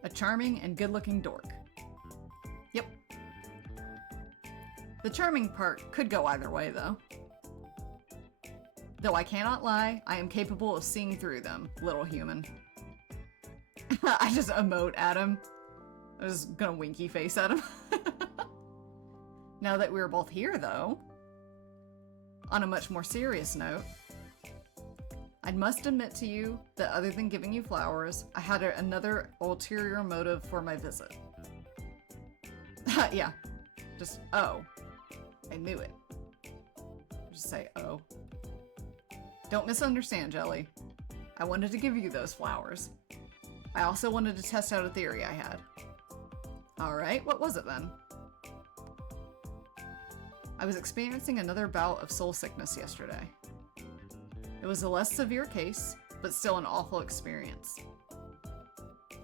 A charming and good-looking dork. Yep. The charming part could go either way, though. Though I cannot lie, I am capable of seeing through them, little human. I just emote at him. I was gonna winky face at him. Now that we're both here, though, on a much more serious note, I must admit to you that other than giving you flowers, I had another ulterior motive for my visit. Yeah, just, oh. I knew it. Just say, oh. Don't misunderstand, Jelly. I wanted to give you those flowers. I also wanted to test out a theory I had. Alright, what was it then? I was experiencing another bout of soul sickness yesterday. It was a less severe case, but still an awful experience.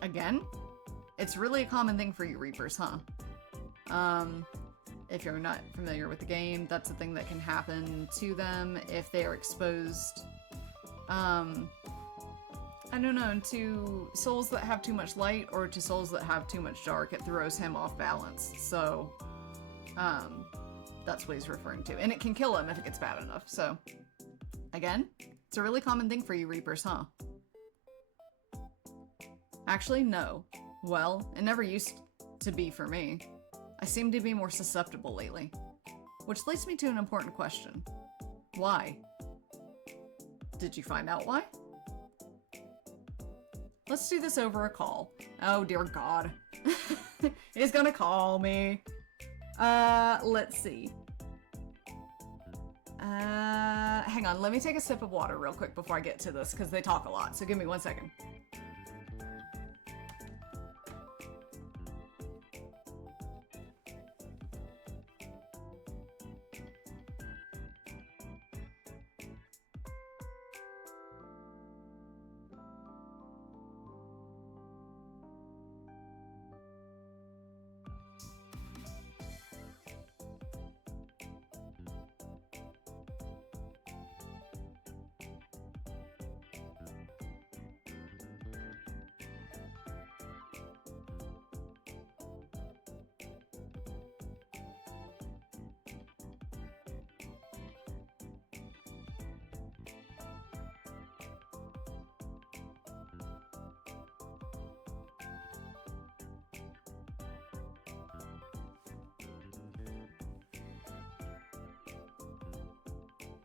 Again? It's really a common thing for you Reapers, huh? If you're not familiar with the game, that's a thing that can happen to them if they are exposed, I don't know, to souls that have too much light or to souls that have too much dark. It throws him off balance, so, that's what he's referring to. And it can kill him if it gets bad enough, so. Again, it's a really common thing for you Reapers, huh? Actually, no. Well, it never used to be for me. I I seem to be more susceptible lately. Which leads me to an important question. Why? Did you find out why? Let's do this over a call. Oh dear God. He's gonna call me. Let's see. Hang on, let me take a sip of water real quick before I get to this, because they talk a lot, so give me 1 second.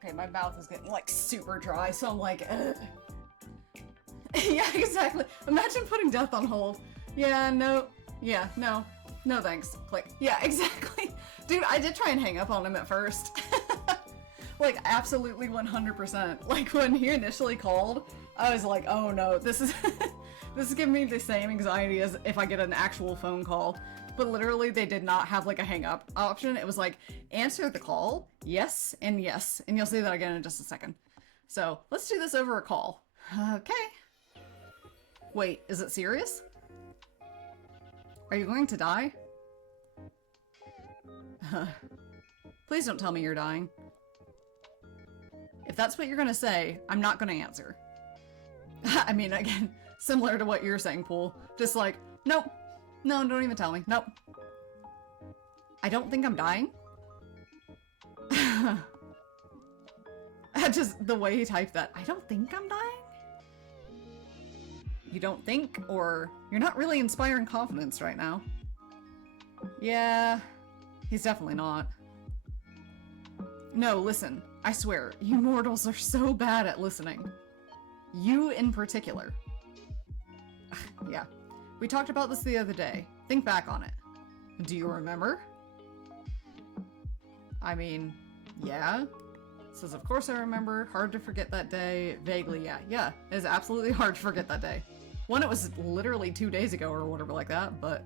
Okay, my mouth is getting like super dry, so I'm like, ugh. Yeah, exactly. Imagine putting death on hold. Yeah, no. Yeah, no. No thanks. Click. Yeah, exactly. Dude, I did try and hang up on him at first. Like, absolutely 100%. Like, when he initially called, I was like, oh no, this is this is giving me the same anxiety as if I get an actual phone call. But literally, they did not have like a hang up option. It was like, answer the call, yes, and yes. And you'll see that again in just a second. So, let's do this over a call. Okay. Wait, is it serious? Are you going to die? Please don't tell me you're dying. If that's what you're gonna say, I'm not gonna answer. I mean, again, similar to what you're saying, Pool. Just like, nope. No, don't even tell me. Nope. I don't think I'm dying. Just the way he typed that. I don't think I'm dying? You don't think? Or you're not really inspiring confidence right now. Yeah, he's definitely not. No, listen. I swear, you mortals are so bad at listening. You in particular. Yeah. We talked about this the other day. Think back on it. Do you remember? I mean, yeah. Says, of course I remember. Hard to forget that day. Vaguely, yeah. Yeah, it is absolutely hard to forget that day. One, it was literally 2 days ago or whatever like that, but...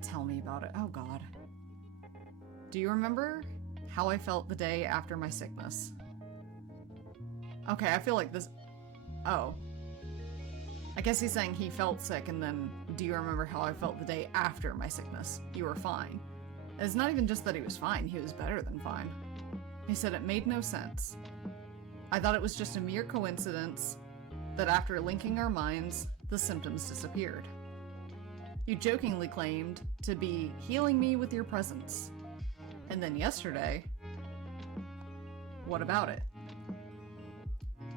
Tell me about it. Oh god. Do you remember how I felt the day after my sickness? Okay, I feel like this... Oh. I guess he's saying he felt sick, and then, do you remember how I felt the day after my sickness? You were fine. It's not even just that he was fine, he was better than fine. He said it made no sense. I thought it was just a mere coincidence that after linking our minds, the symptoms disappeared. You jokingly claimed to be healing me with your presence. And then yesterday, what about it?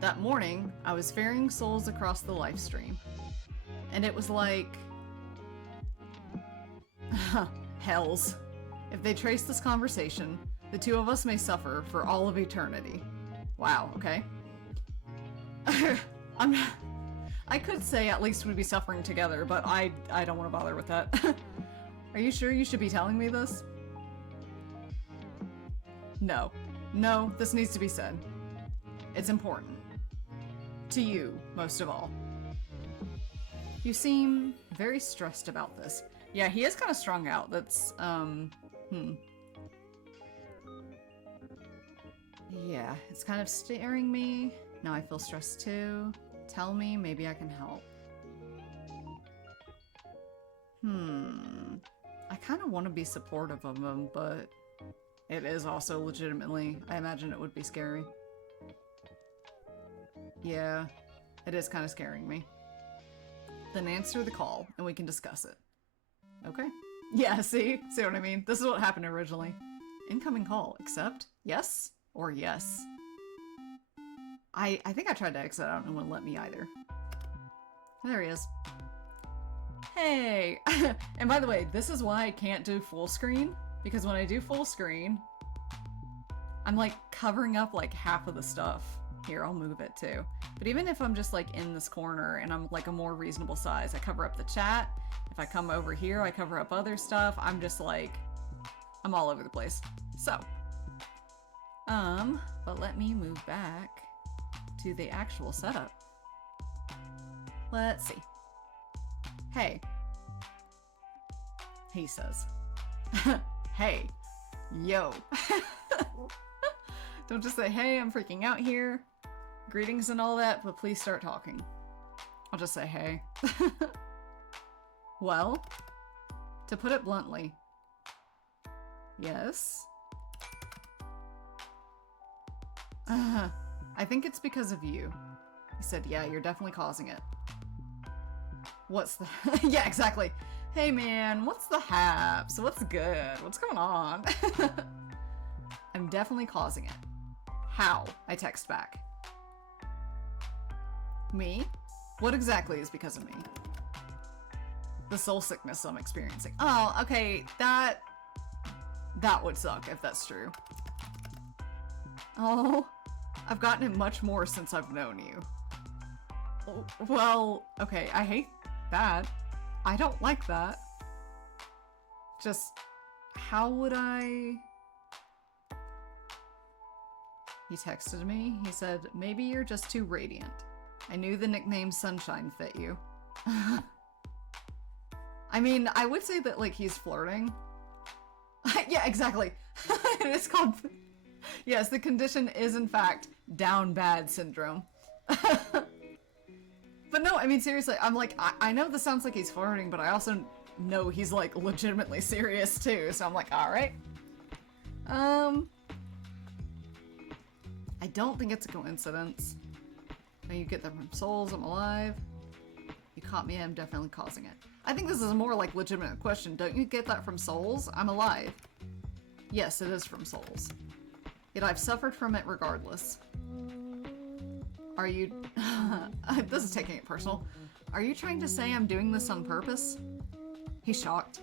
That morning, I was ferrying souls across the live stream. And it was like... hells. If they trace this conversation, the two of us may suffer for all of eternity. Wow, okay. I could say at least we'd be suffering together, but I don't want to bother with that. Are you sure you should be telling me this? No. No, this needs to be said. It's important. To you, most of all. You seem very stressed about this. Yeah, he is kind of strung out. That's, Yeah, it's kind of staring me. Now I feel stressed too. Tell me, maybe I can help. I kind of want to be supportive of him, but it is also legitimately, I imagine it would be scary. Yeah, it is kind of scaring me. Then answer the call, and we can discuss it. Okay. Yeah, see? See what I mean? This is what happened originally. Incoming call. Accept? Yes? Or yes? I think I tried to exit out and it wouldn't let me either. There he is. Hey! And by the way, this is why I can't do full screen, because when I do full screen, I'm like covering up like half of the stuff. Here, I'll move it too. But even if I'm just like in this corner and I'm like a more reasonable size, I cover up the chat. If I come over here, I cover up other stuff. I'm just like, I'm all over the place. So, but let me move back to the actual setup. Let's see. Hey. He says. Hey. Yo. Don't just say, hey, I'm freaking out here. Greetings and all that, but please start talking. I'll just say, hey. Well, to put it bluntly, yes. I think it's because of you. He said, yeah, you're definitely causing it. What's the... Yeah, exactly. Hey, man, what's the haps? What's good? What's going on? I'm definitely causing it. How? I text back. Me? What exactly is because of me? The soul sickness I'm experiencing. Oh, okay, that would suck if that's true. Oh, I've gotten it much more since I've known you. Well, okay, I hate that. I don't like that. Just, how would I... He texted me. He said, maybe you're just too radiant. I knew the nickname Sunshine fit you. I mean, I would say that, like, he's flirting. Yeah, exactly. It's called... Yes, the condition is, in fact, down bad syndrome. But no, I mean, seriously, I'm like, I know this sounds like he's flirting, but I also know he's, like, legitimately serious, too. So I'm like, alright. I don't think it's a coincidence. Now you get that from souls, I'm alive. You caught me, I'm definitely causing it. I think this is a more like legitimate question. Don't you get that from souls? I'm alive. Yes, it is from souls. Yet I've suffered from it regardless. Are you... This is taking it personal. Are you trying to say I'm doing this on purpose? He's shocked.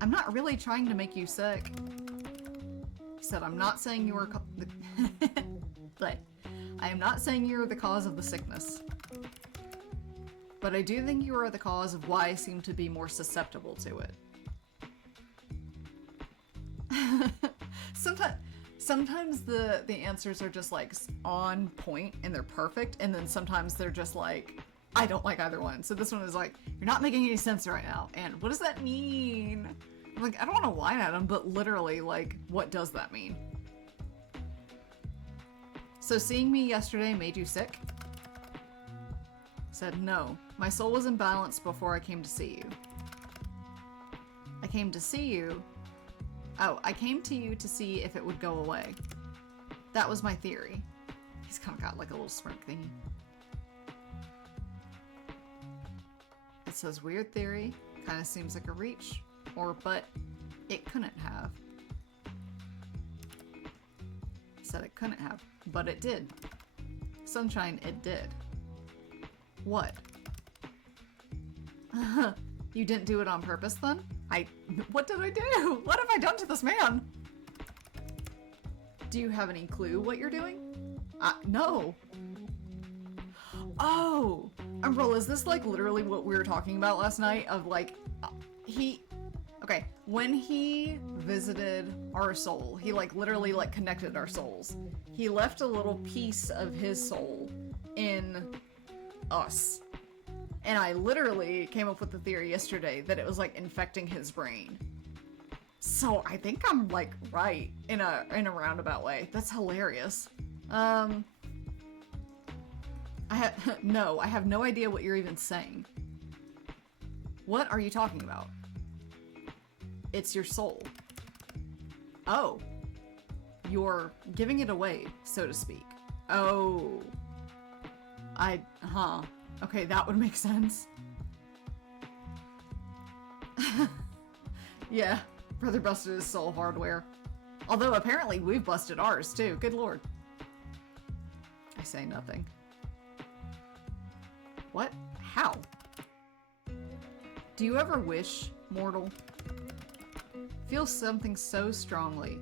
I'm not really trying to make you sick. He said, I'm not saying you were... But I am not saying you're the cause of the sickness. But I do think you are the cause of why I seem to be more susceptible to it. Sometimes the answers are just like on point and they're perfect, and then sometimes they're just like, I don't like either one. So this one is like, you're not making any sense right now. And what does that mean? I'm like, I don't want to whine at him, but literally, like, what does that mean? So seeing me yesterday made you sick? Said, no. My soul was imbalanced before I came to see you. I came to see you. Oh, I came to you to see if it would go away. That was my theory. He's kind of got like a little smirk thingy. It says weird theory. Kind of seems like a reach. Or, but it couldn't have. Said it couldn't have, but it did. Sunshine, it did. What? You didn't do it on purpose then? What did I do? What have I done to this man? Do you have any clue what you're doing? No. Oh! Umbrella, is this like literally what we were talking about last night? Of like, okay, when he visited our soul, he like literally like connected our souls. He left a little piece of his soul in us. And I literally came up with the theory yesterday that it was like infecting his brain. So I think I'm like right in a roundabout way. That's hilarious. I have no idea what you're even saying. What are you talking about? It's your soul. Oh. You're giving it away, so to speak. Oh. Okay, that would make sense. Yeah, brother busted his soul hardware. Although apparently we've busted ours too, good lord. I say nothing. What? How? Do you ever wish, mortal? Feel something so strongly.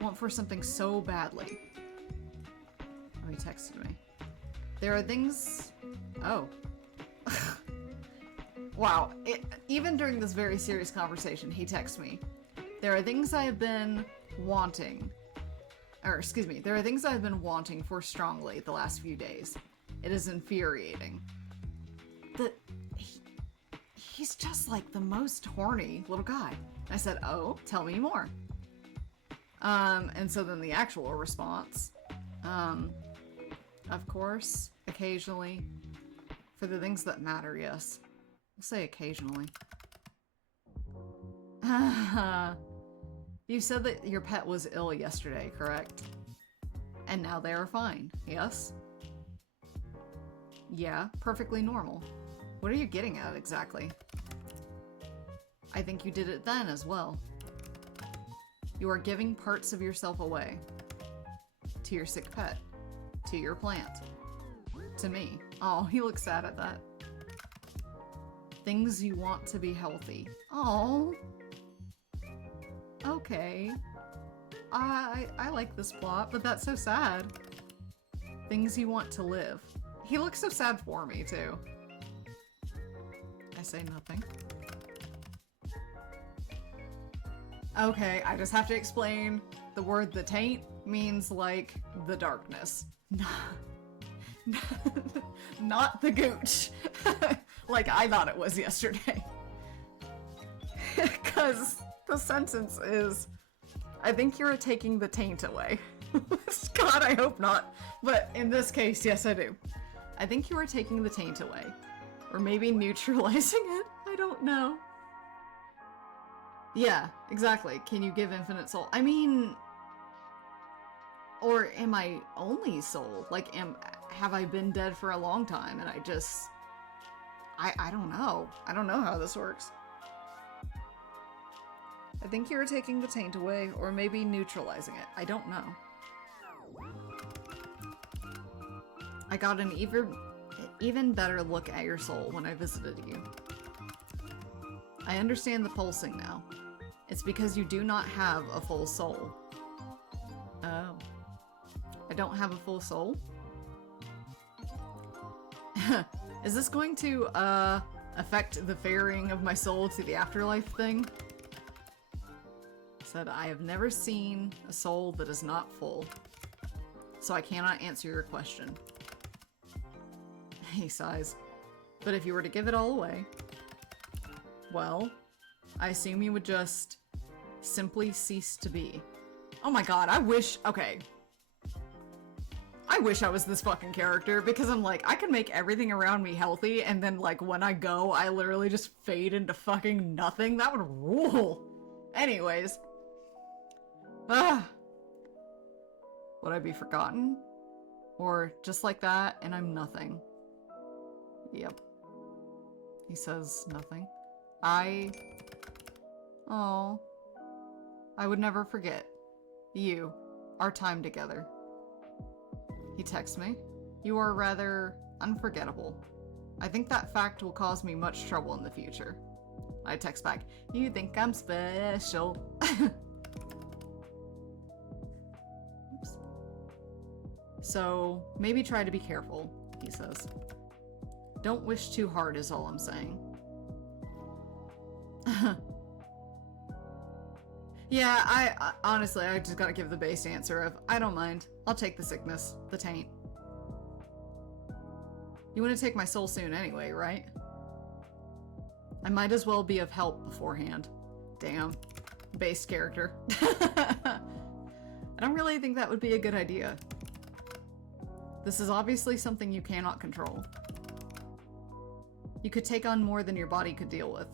Want for something so badly. Oh, he texted me. There are things... Oh. Wow. Even during this very serious conversation, he texts me. There are things I have been wanting. Or, excuse me. There are things I have been wanting for strongly the last few days. It is infuriating. He's just like the most horny little guy. I said, oh, tell me more. And so then the actual response, of course, occasionally, for the things that matter, yes. We'll say occasionally. You said that your pet was ill yesterday, correct? And now they are fine, yes? Yeah, perfectly normal. What are you getting at exactly? I think you did it then as well. You are giving parts of yourself away. To your sick pet. To your plant. To me. Oh, he looks sad at that. Things you want to be healthy. Oh. Okay. I like this plot, but that's so sad. Things you want to live. He looks so sad for me, too. I say nothing. Okay, I just have to explain. The word the taint means, like, the darkness. Not the gooch. Like I thought it was yesterday. Because the sentence is, I think you're taking the taint away. God, I hope not. But in this case, yes, I do. I think you are taking the taint away. Or maybe neutralizing it? I don't know. Yeah, exactly. Can you give infinite soul? I mean... Or am I only soul? Like, have I been dead for a long time and I just... I don't know. I don't know how this works. I think you're taking the taint away, or maybe neutralizing it. I don't know. I got an even better look at your soul when I visited you. I understand the pulsing now. It's because you do not have a full soul. Oh. I don't have a full soul? Is this going to, affect the ferrying of my soul to the afterlife thing? Said, I have never seen a soul that is not full, so I cannot answer your question. He sighs. But if you were to give it all away, well, I assume you would just simply cease to be. Oh my god, I wish... Okay. I wish I was this fucking character, because I'm like, I can make everything around me healthy, and then, like, when I go, I literally just fade into fucking nothing. That would rule. Anyways. Would I be forgotten? Or just like that, and I'm nothing? Yep. He says nothing. Oh. I would never forget. You. Our time together. He texts me. You are rather unforgettable. I think that fact will cause me much trouble in the future. I text back. You think I'm special. Oops. So, maybe try to be careful, he says. Don't wish too hard is all I'm saying. Yeah, I honestly, I just gotta give the base answer of, I don't mind. I'll take the sickness, the taint. You want to take my soul soon anyway, right? I might as well be of help beforehand. Damn. Base character. I don't really think that would be a good idea. This is obviously something you cannot control. You could take on more than your body could deal with.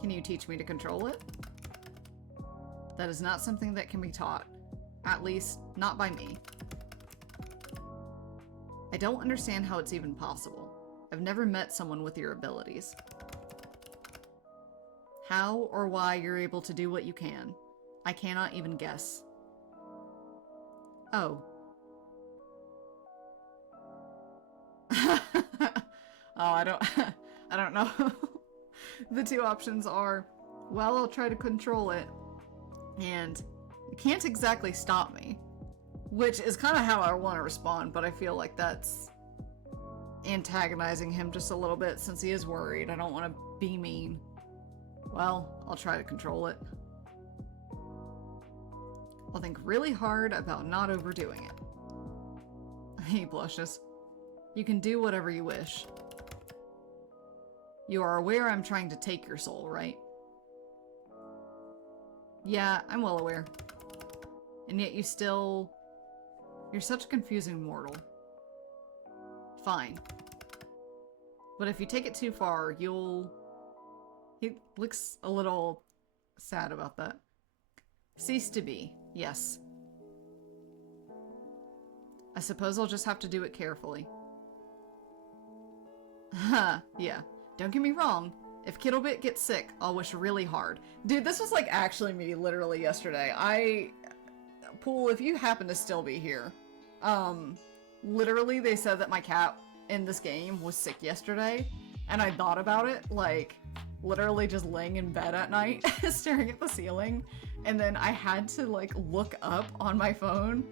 Can you teach me to control it? That is not something that can be taught. At least, not by me. I don't understand how it's even possible. I've never met someone with your abilities. How or why you're able to do what you can, I cannot even guess. Oh. Oh, I I don't know. The two options are, well, I'll try to control it, and you can't exactly stop me. Which is kind of how I want to respond, but I feel like that's antagonizing him just a little bit since he is worried. I don't want to be mean. Well, I'll try to control it. I'll think really hard about not overdoing it. He blushes. You can do whatever you wish. You are aware I'm trying to take your soul, right? Yeah, I'm well aware. And yet you still... You're such a confusing mortal. Fine. But if you take it too far, you'll... He looks a little sad about that. Cease to be, yes. I suppose I'll just have to do it carefully. Huh, yeah. Don't get me wrong. If Kittlebit gets sick, I'll wish really hard. Dude, this was like actually me literally yesterday. Pool, if you happen to still be here, literally they said that my cat in this game was sick yesterday, and I thought about it, like, literally just laying in bed at night, staring at the ceiling, and then I had to, like, look up on my phone,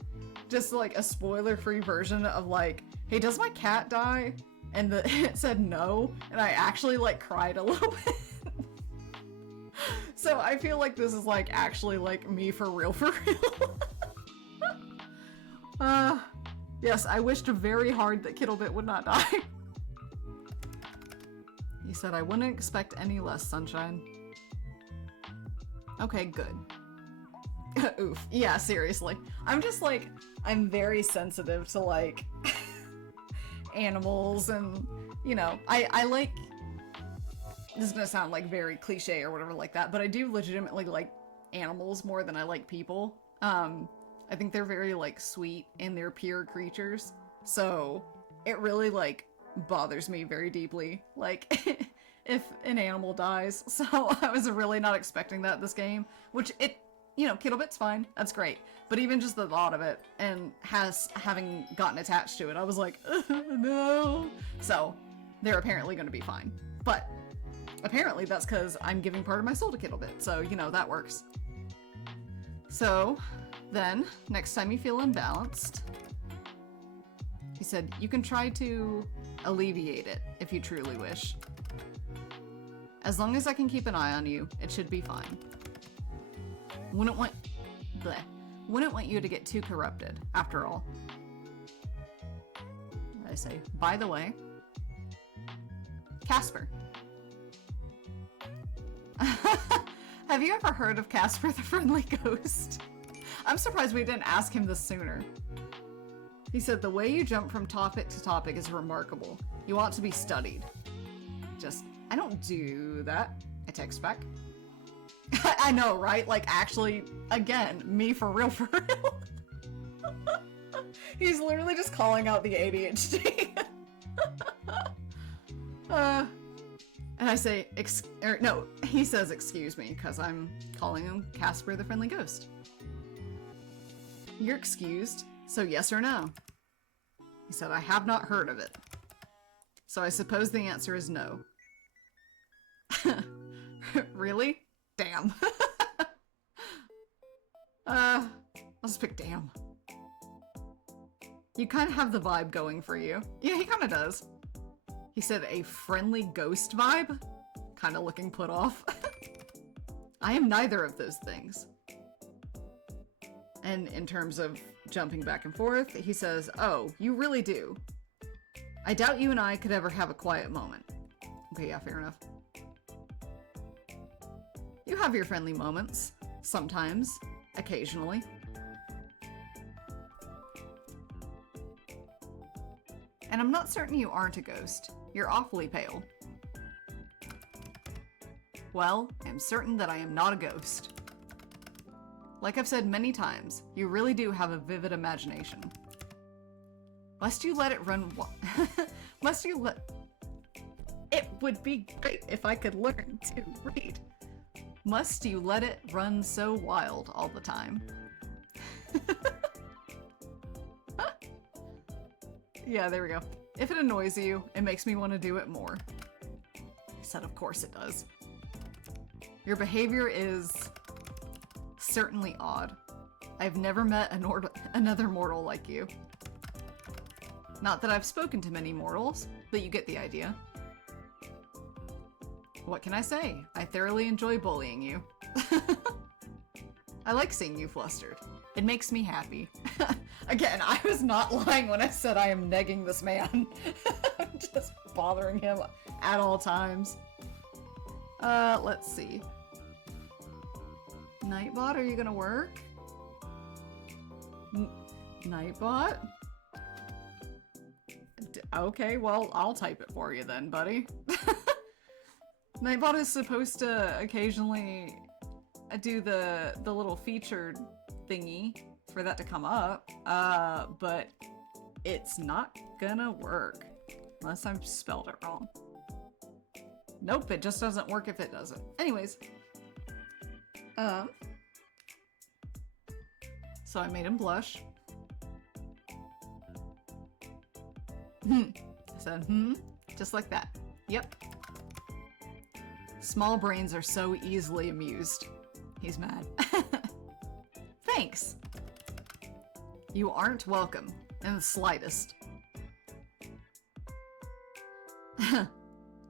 just, like, a spoiler-free version of, like, hey, does my cat die? And it said no, and I actually, like, cried a little bit. So I feel like this is, like, actually, like, me for real, for real. Yes, I wished very hard that Kittlebit would not die. He said I wouldn't expect any less, Sunshine. Okay, good. Oof. Yeah, seriously. I'm just, like, I'm very sensitive to, like, animals and, you know, I like... This is gonna sound, like, very cliche or whatever like that, but I do legitimately like animals more than I like people. I think they're very, like, sweet and they're pure creatures, so it really, like, bothers me very deeply, like, if an animal dies, so I was really not expecting that this game, which it, you know, Kittlebit's fine, that's great, but even just the thought of it, and having gotten attached to it, I was like, no! So, they're apparently gonna be fine, but apparently that's because I'm giving part of my soul to Kittlebit, so, you know, that works. So... Then, next time you feel imbalanced, he said, you can try to alleviate it if you truly wish. As long as I can keep an eye on you, it should be fine. Wouldn't want you to get too corrupted, after all. I say, by the way, Casper. Have you ever heard of Casper the Friendly Ghost? I'm surprised we didn't ask him this sooner. He said, the way you jump from topic to topic is remarkable. You ought to be studied. Just, I don't do that. I text back. I know, right? Like, actually, again, me for real, for real. He's literally just calling out the ADHD. And I say, no, he says excuse me, because I'm calling him Casper the Friendly Ghost. You're excused, so yes or no? He said, I have not heard of it. So I suppose the answer is no. Really? Damn. I'll just pick damn. You kind of have the vibe going for you. Yeah, he kind of does. He said a friendly ghost vibe? Kind of looking put off. I am neither of those things. And in terms of jumping back and forth, he says, oh, you really do. I doubt you and I could ever have a quiet moment. Okay, yeah, fair enough. You have your friendly moments. Sometimes. Occasionally. And I'm not certain you aren't a ghost. You're awfully pale. Well, I'm certain that I am not a ghost. Like I've said many times, you really do have a vivid imagination. Must you let it run must you let... It would be great if I could learn to read. Must you let it run so wild all the time? Yeah, there we go. If it annoys you, it makes me want to do it more. said, of course it does. Your behavior is certainly odd. I've never met another mortal like you. Not that I've spoken to many mortals, but you get the idea. What can I say? I thoroughly enjoy bullying you. I like seeing you flustered. It makes me happy. Again, I was not lying when I said I am negging this man. I'm just bothering him at all times. Let's see. Nightbot, are you gonna work? Nightbot? Okay, well, I'll type it for you then, buddy. Nightbot is supposed to occasionally do the little featured thingy for that to come up, but it's not gonna work unless I've spelled it wrong. Nope, it just doesn't work if it doesn't. Anyways, so I made him blush. I said, just like that. Yep. Small brains are so easily amused. He's mad. Thanks. You aren't welcome in the slightest.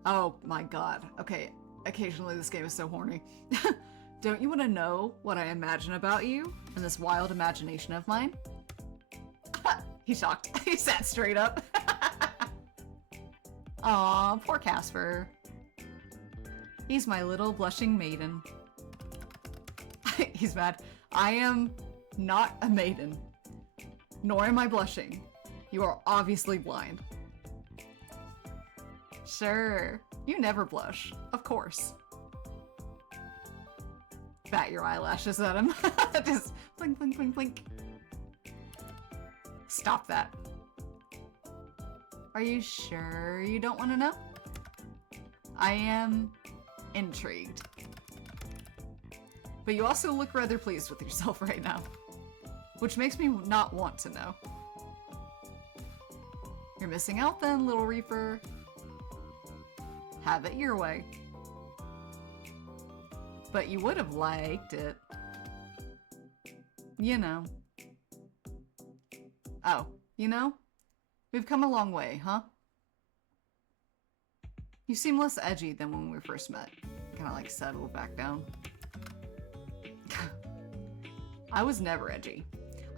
Oh my god. Okay, occasionally this game is so horny. Don't you want to know what I imagine about you and this wild imagination of mine? He's shocked. He sat straight up. Aw, poor Casper. He's my little blushing maiden. He's mad. I am not a maiden. Nor am I blushing. You are obviously blind. Sure. You never blush. Of course. Bat your eyelashes at him. Just blink, blink, blink, blink. Stop that. Are you sure you don't want to know? I am intrigued. But you also look rather pleased with yourself right now, which makes me not want to know. You're missing out then, little Reaper. Have it your way. But you would have liked it. You know. Oh, you know? We've come a long way, huh? You seem less edgy than when we first met. Kinda like settled back down. I was never edgy.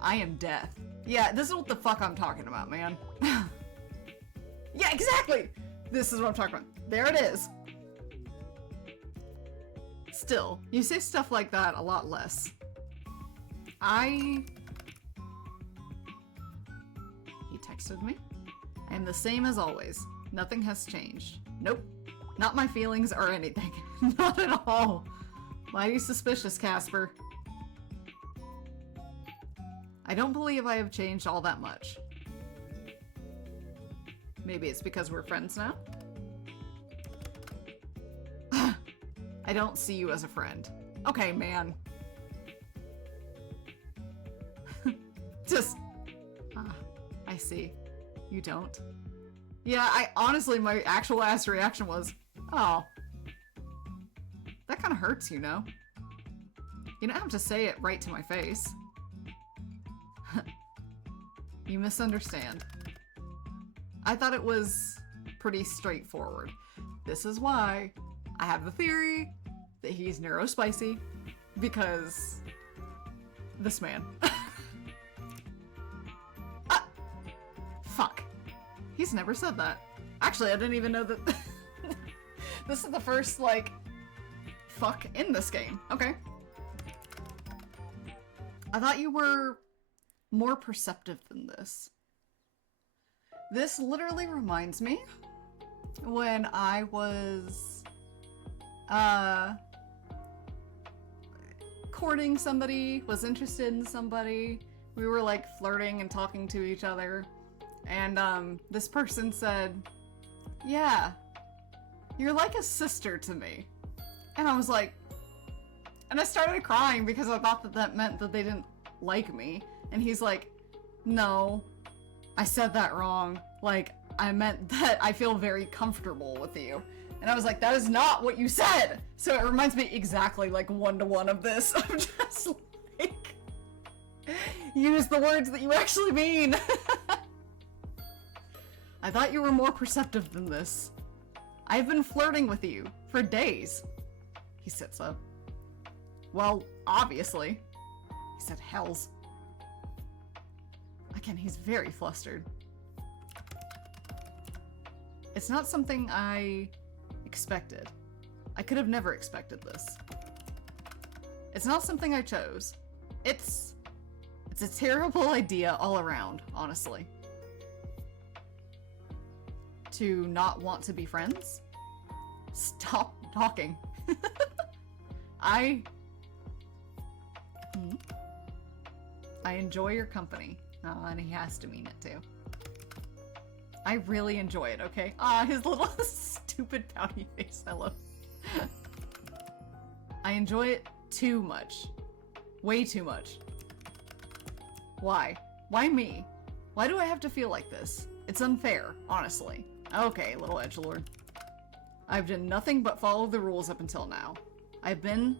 I am death. Yeah, this is what the fuck I'm talking about, man. Yeah, exactly! This is what I'm talking about. There it is. Still, you say stuff like that a lot less. He texted me. I am the same as always. Nothing has changed. Nope. Not my feelings or anything. Not at all. Mighty suspicious, Casper. I don't believe I have changed all that much. Maybe it's because we're friends now? I don't see you as a friend. Okay, man. Just... I see. You don't. Yeah, honestly, my actual ass reaction was, oh. That kind of hurts, you know? You don't have to say it right to my face. You misunderstand. I thought it was pretty straightforward. This is why I have the theory that he's neurospicy, because this man. Fuck. He's never said that. Actually, I didn't even know that. This is the first, like, fuck in this game. Okay. I thought you were more perceptive than this. This literally reminds me when I was courting somebody, was interested in somebody. We were like flirting and talking to each other, and this person said, yeah, you're like a sister to me. And I was like, and I started crying because I thought that that meant that they didn't like me. And he's like, no, I said that wrong. Like, I meant that I feel very comfortable with you. And I was like, that is not what you said! So it reminds me exactly like one-to-one of this. I'm just like, use the words that you actually mean. I thought you were more perceptive than this. I've been flirting with you for days. He sits up. Well, obviously. He said, hells. Again, he's very flustered. It's not something I expected. I could have never expected this. It's not something I chose. It's a terrible idea all around, honestly. To not want to be friends? Stop talking. I enjoy your company. And he has to mean it too. I really enjoy it, okay? His little stupid pouty face, I love. I enjoy it too much. Way too much. Why? Why me? Why do I have to feel like this? It's unfair, honestly. Okay, little edgelord. I've done nothing but follow the rules up until now. I've been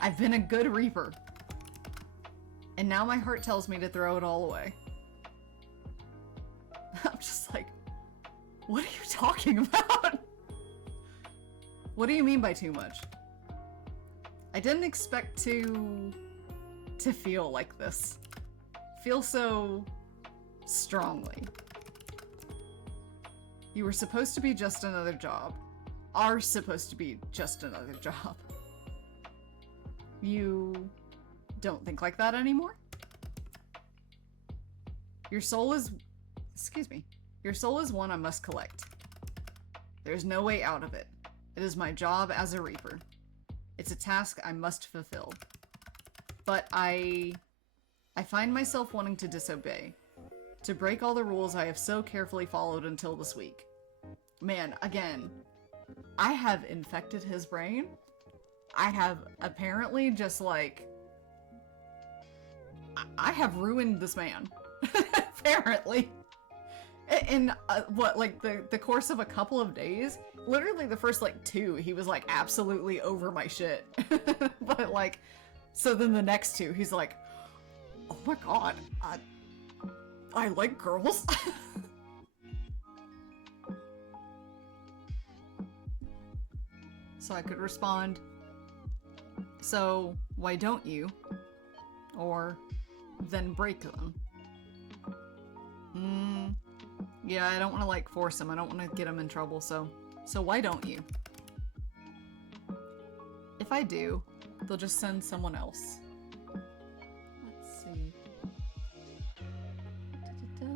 a good reaper. And now my heart tells me to throw it all away. I'm just like, what are you talking about? What do you mean by too much? I didn't expect to feel like this. Feel so strongly. You were supposed to be just another job. Are supposed to be just another job. You don't think like that anymore? Your soul is... Excuse me. Your soul is one I must collect. There's no way out of it. It is my job as a reaper. It's a task I must fulfill. But I find myself wanting to disobey. To break all the rules I have so carefully followed until this week. Man, again, I have infected his brain. I have apparently just like... I have ruined this man. Apparently. In what, like the course of a couple of days? Literally the first like 2, he was like absolutely over my shit. But like, so then the next 2, he's like, oh my god, I like girls. So I could respond, so why don't you? Or then break them. Yeah, I don't want to like force him. I don't want to get him in trouble, so why don't you? If I do, they'll just send someone else. Let's see. There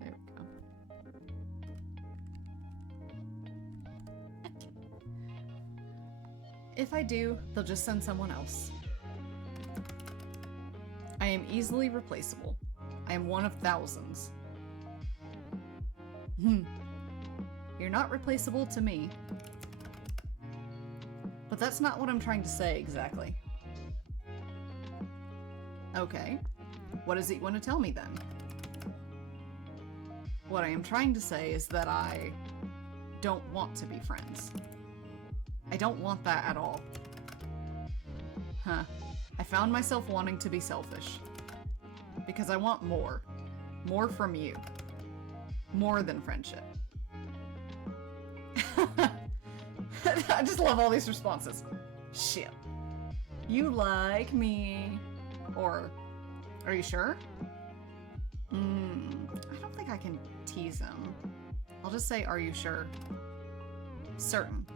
we go. If I do, they'll just send someone else. I am easily replaceable. I am one of thousands. You're not replaceable to me. But that's not what I'm trying to say exactly. Okay. What is it you want to tell me then? What I am trying to say is that I don't want to be friends. I don't want that at all. Huh. I found myself wanting to be selfish. Because I want more. More from you. More than friendship. I just love all these responses. Shit. You like me. Or, are you sure? I don't think I can tease him. I'll just say, are you sure? Certain.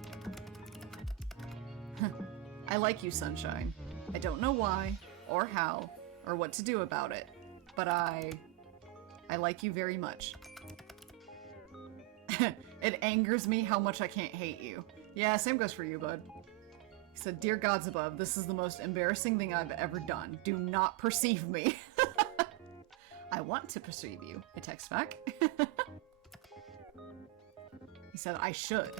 I like you, Sunshine. I don't know why, or how, or what to do about it, but I like you very much. It angers me how much I can't hate you. Yeah, same goes for you, bud. He said, Dear gods above, this is the most embarrassing thing I've ever done. Do not perceive me. I want to perceive you, I text back. He said, I should.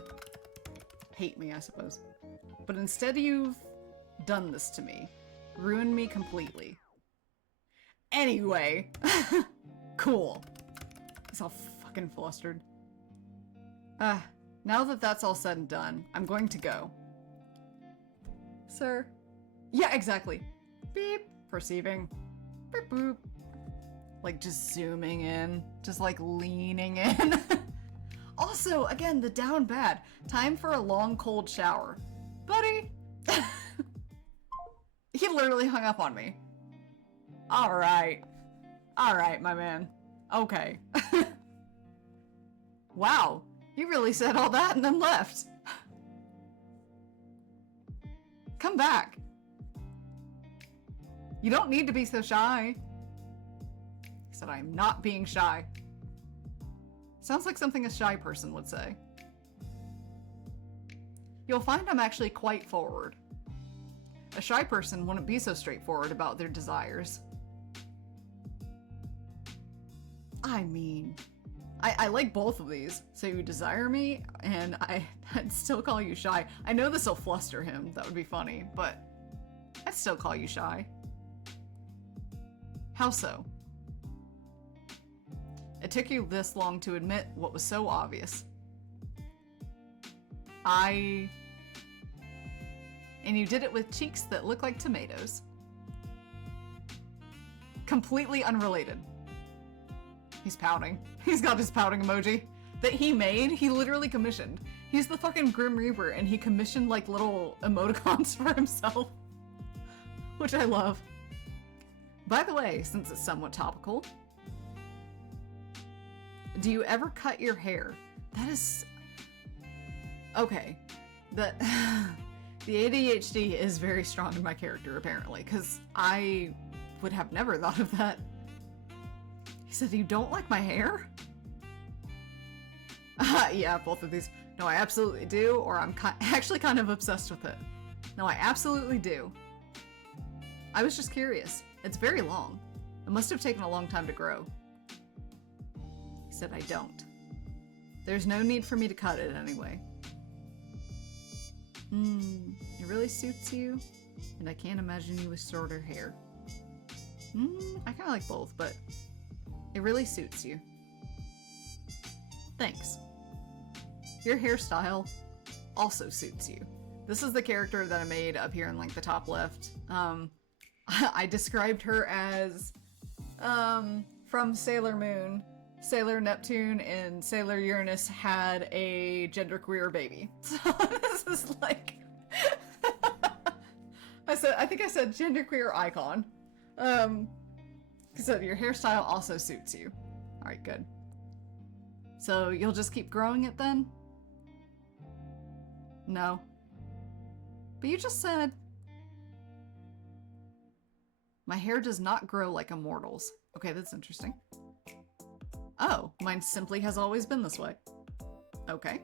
Hate me, I suppose. But instead you've done this to me. Ruined me completely. Anyway. Cool. He's all fucking flustered. Now that that's all said and done, I'm going to go. Sir? Yeah, exactly. Beep. Perceiving. Boop boop. Like, just zooming in. Just, like, leaning in. Also, again, the down bad. Time for a long, cold shower. Buddy! He literally hung up on me. Alright. Alright, my man. Okay. Wow. You really said all that and then left. Come back. You don't need to be so shy. He said, I'm not being shy. Sounds like something a shy person would say. You'll find I'm actually quite forward. A shy person wouldn't be so straightforward about their desires. I mean, I like both of these. So you desire me, and I'd still call you shy. I know this will fluster him. That would be funny, but I'd still call you shy. How so? It took you this long to admit what was so obvious. And you did it with cheeks that look like tomatoes. Completely unrelated. He's pouting. He's got his pouting emoji that he made. He literally commissioned. He's the fucking Grim Reaper, and he commissioned like little emoticons for himself, which I love. By the way, since it's somewhat topical, do you ever cut your hair? That is... Okay. The ADHD is very strong in my character, apparently, because I would have never thought of that. He said, you don't like my hair? Yeah, both of these. No, I absolutely do, or I'm actually kind of obsessed with it. No, I absolutely do. I was just curious. It's very long. It must have taken a long time to grow. He said, I don't. There's no need for me to cut it anyway. It really suits you, and I can't imagine you with shorter hair. I kind of like both, but it really suits you. Thanks. Your hairstyle also suits you. This is the character that I made up here in like the top left. I described her as from Sailor Moon. Sailor Neptune and Sailor Uranus had a genderqueer baby. So this is like I think I said genderqueer icon. So your hairstyle also suits you. Alright, good. So you'll just keep growing it then? No. But you just said my hair does not grow like a mortal's. Okay, that's interesting. Oh, mine simply has always been this way. Okay.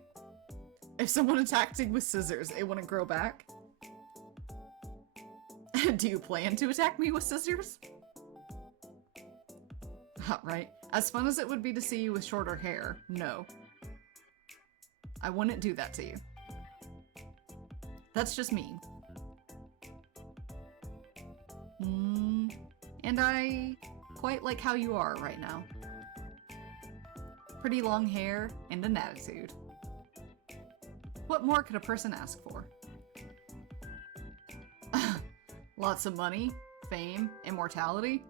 If someone attacked you with scissors, it wouldn't grow back? Do you plan to attack me with scissors? Right. As fun as it would be to see you with shorter hair, no. I wouldn't do that to you. That's just mean. And I quite like how you are right now. Pretty long hair and an attitude. What more could a person ask for? Lots of money, fame, immortality?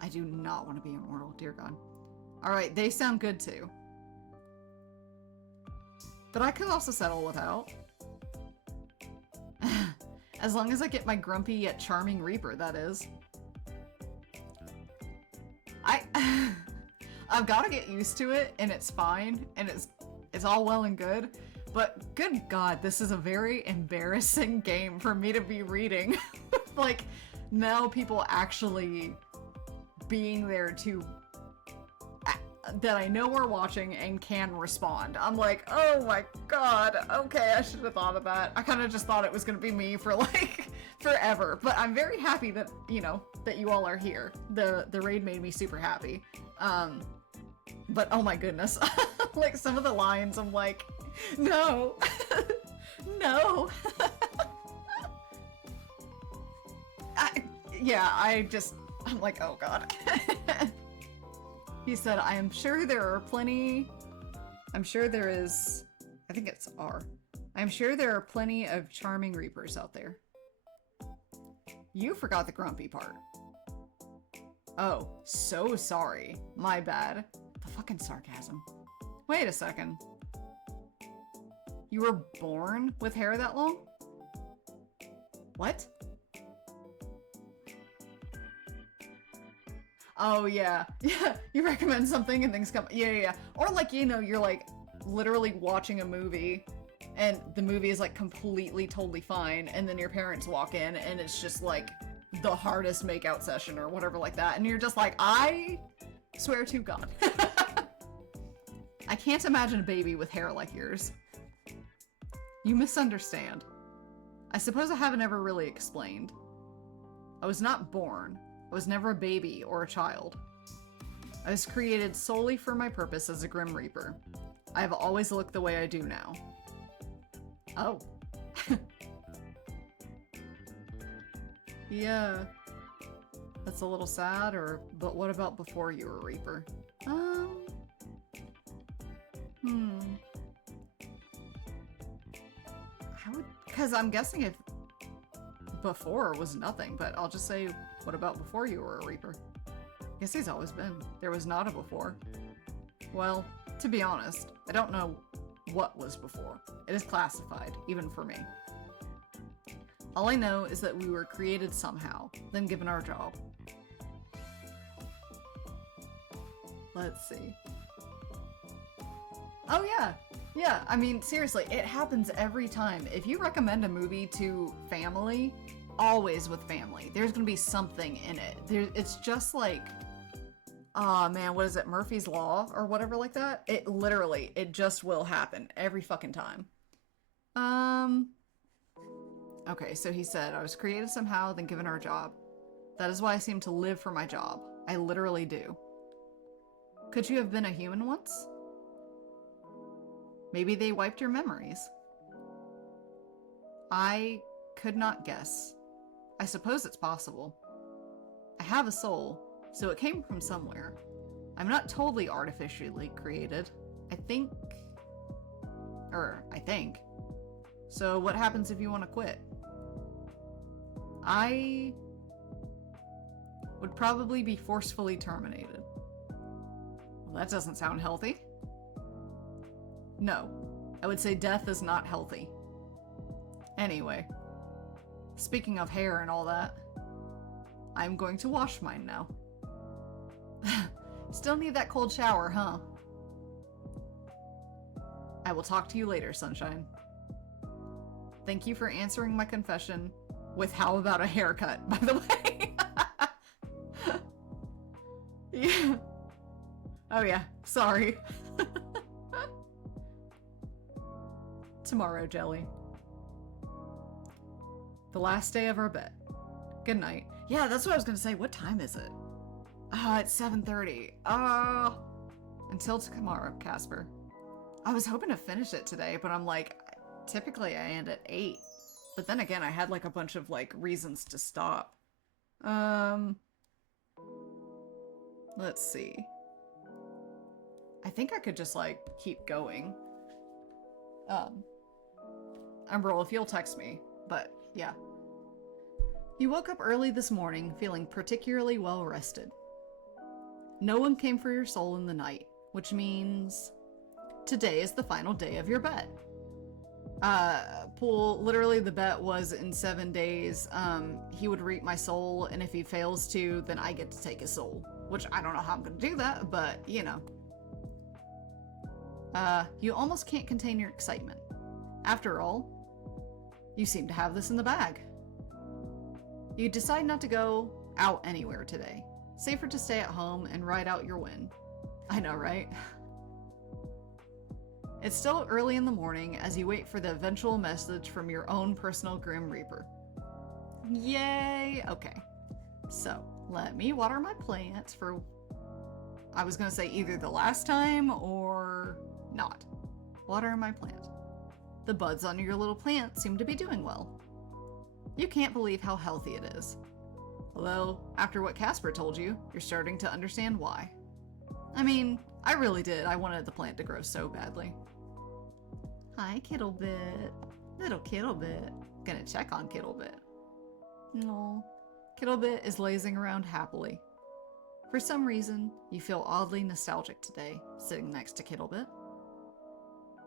I do not want to be immortal, dear God. Alright, they sound good too. But I could also settle without. As long as I get my grumpy yet charming Reaper, that is. I've got to get used to it, and it's fine, and it's all well and good, but good God, this is a very embarrassing game for me to be reading. Like, now people actually being there to that I know are watching and can respond. I'm like, oh my God, okay, I should have thought of that. I kind of just thought it was gonna be me for like forever, but I'm very happy that, you know, that you all are here. The raid made me super happy. But oh my goodness, like some of the lines, I'm like, no, no. I'm like, oh God. He said, I am sure there are plenty... I'm sure there is... I think it's R. I'm sure there are plenty of charming Reapers out there. You forgot the grumpy part. Oh, so sorry. My bad. The fucking sarcasm. Wait a second. You were born with hair that long? What? Oh, yeah. Yeah, you recommend something and things come... Yeah. Or like, you know, you're like literally watching a movie and the movie is like completely, totally fine, and then your parents walk in and it's just like the hardest makeout session or whatever like that, and you're just like, I swear to God. I can't imagine a baby with hair like yours. You misunderstand. I suppose I haven't ever really explained. I was not born. I was never a baby or a child. I was created solely for my purpose as a Grim Reaper. I have always looked the way I do now. Oh. Yeah. That's a little sad, but what about before you were a Reaper? Because I'm guessing if before was nothing, but I'll just say, what about before you were a Reaper? I guess he's always been. There was not a before. Well, to be honest, I don't know what was before. It is classified, even for me. All I know is that we were created somehow, then given our job. Let's see. Oh yeah! Yeah, I mean, seriously, it happens every time. If you recommend a movie to family, always with family, there's gonna be something in it. It's just like, oh man, what is it, Murphy's Law or whatever like that? It literally, it just will happen every fucking time. Okay, so he said, I was created somehow, then given our job. That is why I seem to live for my job. I literally do. Could you have been a human once? Maybe they wiped your memories. I could not guess. I suppose it's possible. I have a soul, so it came from somewhere. I'm not totally artificially created. I think. So what happens if you want to quit? I would probably be forcefully terminated. Well, that doesn't sound healthy. No, I would say death is not healthy. Anyway, speaking of hair and all that, I'm going to wash mine now. Still need that cold shower, huh? I will talk to you later, sunshine. Thank you for answering my confession with how about a haircut, by the way. Yeah. Oh yeah, sorry. Tomorrow, Jelly. The last day of our bet. Good night. Yeah, that's what I was gonna say. What time is it? It's 7:30. Until tomorrow, Casper. I was hoping to finish it today, but I'm like, typically I end at 8. But then again, I had like a bunch of like reasons to stop. Let's see. I think I could just like keep going. Umbrel, if you'll text me, but yeah. You woke up early this morning feeling particularly well rested. No one came for your soul in the night, which means today is the final day of your bet. Pool, literally the bet was in 7 days, he would reap my soul, and if he fails to, then I get to take his soul. Which I don't know how I'm gonna do that, but you know. You almost can't contain your excitement. After all, you seem to have this in the bag. You decide not to go out anywhere today. Safer to stay at home and ride out your win. I know, right? It's still early in the morning as you wait for the eventual message from your own personal Grim Reaper. Yay! Okay. So, let me water my plants for... I was gonna say either the last time or not. Water my plant. The buds on your little plant seem to be doing well. You can't believe how healthy it is. Although, after what Casper told you, you're starting to understand why. I mean, I really did. I wanted the plant to grow so badly. Hi, Kittlebit. Little Kittlebit. Gonna check on Kittlebit. No. Kittlebit is lazing around happily. For some reason, you feel oddly nostalgic today, sitting next to Kittlebit.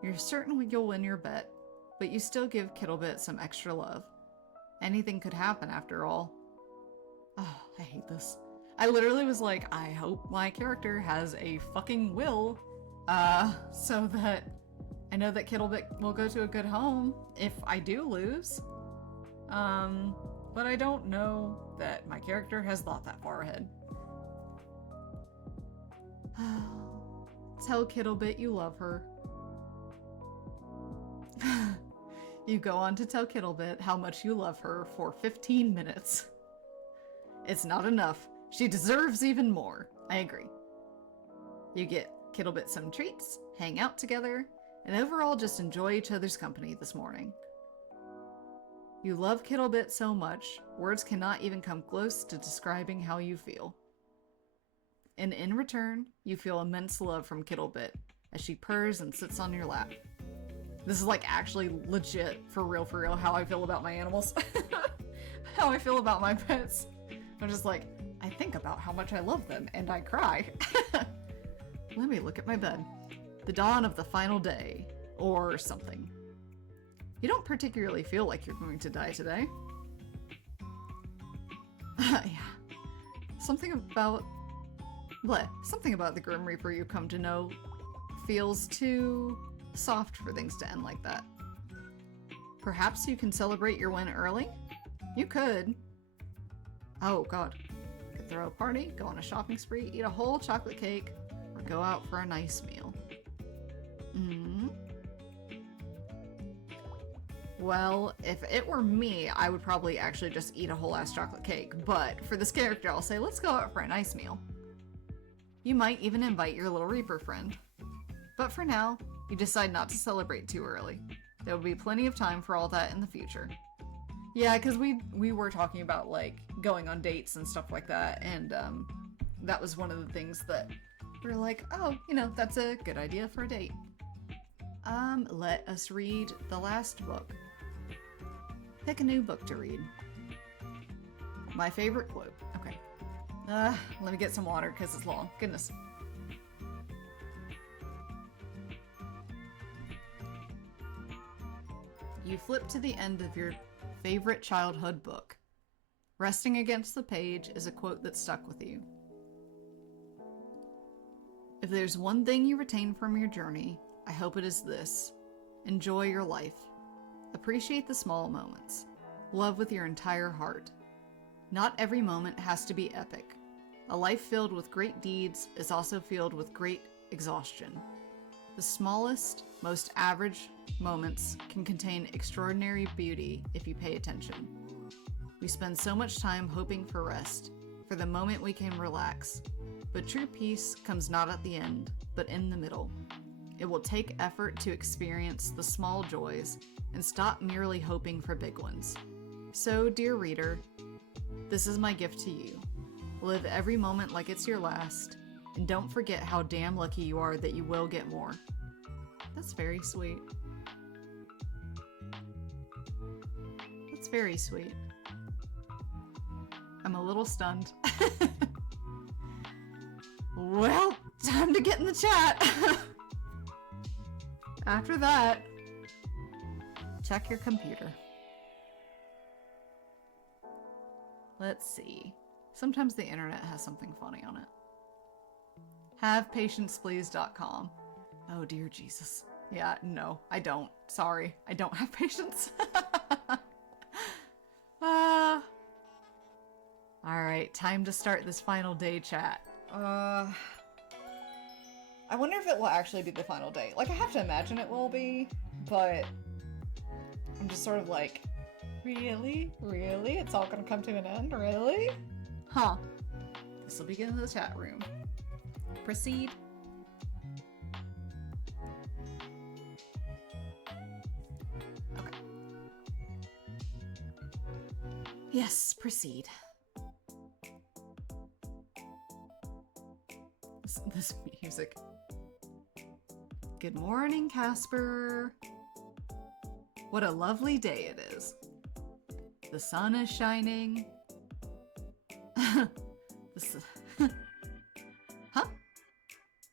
You're certain you'll win your bet, but you still give Kittlebit some extra love. Anything could happen after all. Oh, I hate this. I literally was like, I hope my character has a fucking will, so that I know that Kittlebit will go to a good home if I do lose. But I don't know that my character has thought that far ahead. Tell Kittlebit you love her. You go on to tell Kittlebit how much you love her for 15 minutes. It's not enough. She deserves even more. I agree. You get Kittlebit some treats, hang out together, and overall just enjoy each other's company this morning. You love Kittlebit so much, words cannot even come close to describing how you feel. And in return, you feel immense love from Kittlebit as she purrs and sits on your lap. This is like actually legit, for real, how I feel about my animals. How I feel about my pets. I'm just like, I think about how much I love them and I cry. Let me look at my bed. The dawn of the final day, or something. You don't particularly feel like you're going to die today. Yeah. Something about the Grim Reaper you come to know feels too soft for things to end like that. Perhaps you can celebrate your win early? You could. Oh god. Could throw a party, go on a shopping spree, eat a whole chocolate cake, or go out for a nice meal. Well, if it were me, I would probably actually just eat a whole ass chocolate cake, but for this character, I'll say, let's go out for a nice meal. You might even invite your little Reaper friend. But for now, you decide not to celebrate too early. There will be plenty of time for all that in the future. Yeah, because we were talking about, like, going on dates and stuff like that, and that was one of the things that we were like, oh, you know, that's a good idea for a date. Let us read the last book. Pick a new book to read. My favorite quote. Okay. Let me get some water because it's long. Goodness. You flip to the end of your favorite childhood book. Resting against the page is a quote that stuck with you. If there's one thing you retain from your journey, I hope it is this. Enjoy your life. Appreciate the small moments. Love with your entire heart. Not every moment has to be epic. A life filled with great deeds is also filled with great exhaustion. The smallest, most average moments can contain extraordinary beauty if you pay attention. We spend so much time hoping for rest, for the moment we can relax. But true peace comes not at the end, but in the middle. It will take effort to experience the small joys and stop merely hoping for big ones. So, dear reader, this is my gift to you. Live every moment like it's your last, and don't forget how damn lucky you are that you will get more. That's very sweet. That's very sweet. I'm a little stunned. Well, time to get in the chat. After that, check your computer. Let's see. Sometimes the internet has something funny on it. HavePatiencePlease.com. Oh dear Jesus. Yeah, no, I don't. Sorry, I don't have patience. Alright, time to start this final day chat. I wonder if it will actually be the final day. Like, I have to imagine it will be, but I'm just sort of like, really? Really? It's all gonna come to an end? Really? Huh. This will begin the chat room. Proceed. Okay. Yes, proceed. this music. Good morning, Casper. What a lovely day it is. The sun is shining. Huh?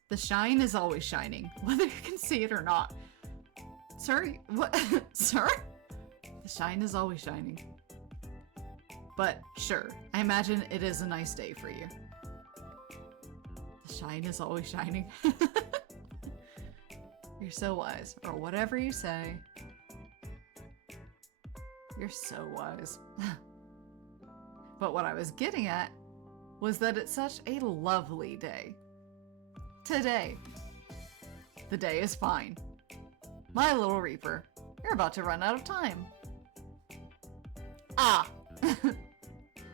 The shine is always shining, whether you can see it or not. Sorry, what? Sir? The shine is always shining. But sure, I imagine it is a nice day for you. The shine is always shining. You're so wise, or whatever you say. You're so wise. But what I was getting at was that it's such a lovely day. Today. The day is fine. My little Reaper, you're about to run out of time. Ah!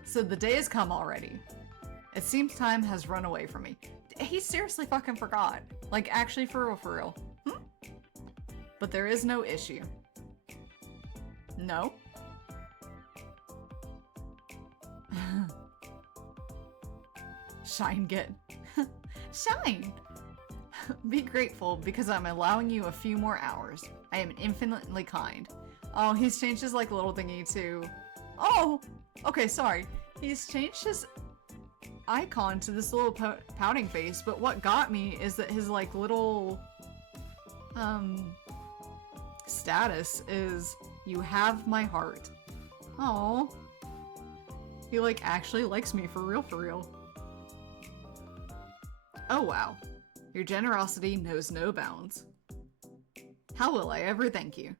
So the day has come already. It seems time has run away from me. He seriously fucking forgot. Like, actually, for real, for real. But there is no issue. No? Shine good. Shine! Be grateful because I'm allowing you a few more hours. I am infinitely kind. Oh, he's changed his like little thingy to... Oh! Okay, sorry. He's changed his icon to this little pouting face, but what got me is that his like little status is you have my heart. Oh. He like actually likes me for real, for real. Oh wow. Your generosity knows no bounds. How will I ever thank you?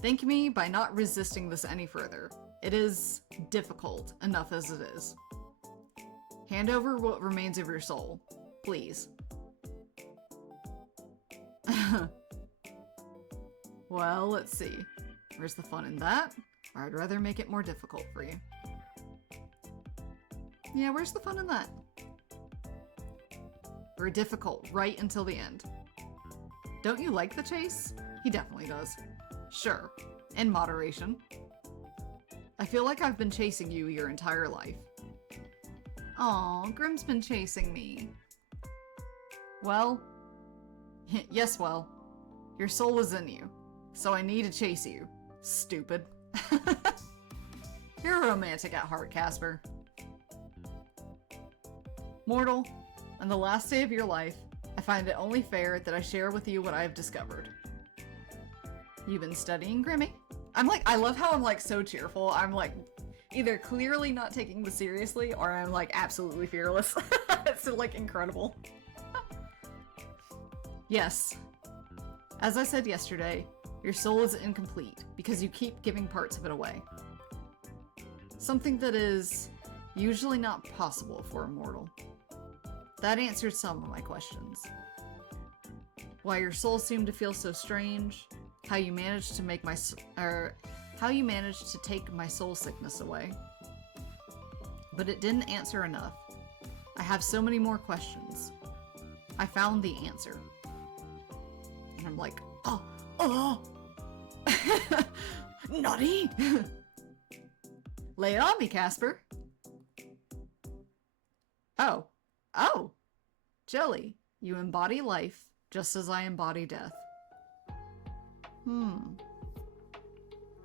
Thank me by not resisting this any further. It is difficult enough as it is. Hand over what remains of your soul, please. Well, let's see. Where's the fun in that? Or I'd rather make it more difficult for you. Yeah, where's the fun in that? Or difficult right until the end. Don't you like the chase? He definitely does. Sure, in moderation. I feel like I've been chasing you your entire life. Aw, Grim's been chasing me. Well, yes, well, your soul is in you, so I need to chase you. Stupid. You're romantic at heart, Casper. Mortal, on the last day of your life, I find it only fair that I share with you what I have discovered. You've been studying Grimmy? I love how I'm like so cheerful. I'm like either clearly not taking this seriously or I'm like absolutely fearless. It's like incredible. Yes. As I said yesterday, your soul is incomplete because you keep giving parts of it away. Something that is usually not possible for a mortal. That answered some of my questions. Why your soul seemed to feel so strange, how you managed to make take my soul sickness away. But it didn't answer enough. I have so many more questions. I found the answer. And I'm like, oh! Naughty! Lay it on me, Casper. Oh. Jelly, you embody life just as I embody death.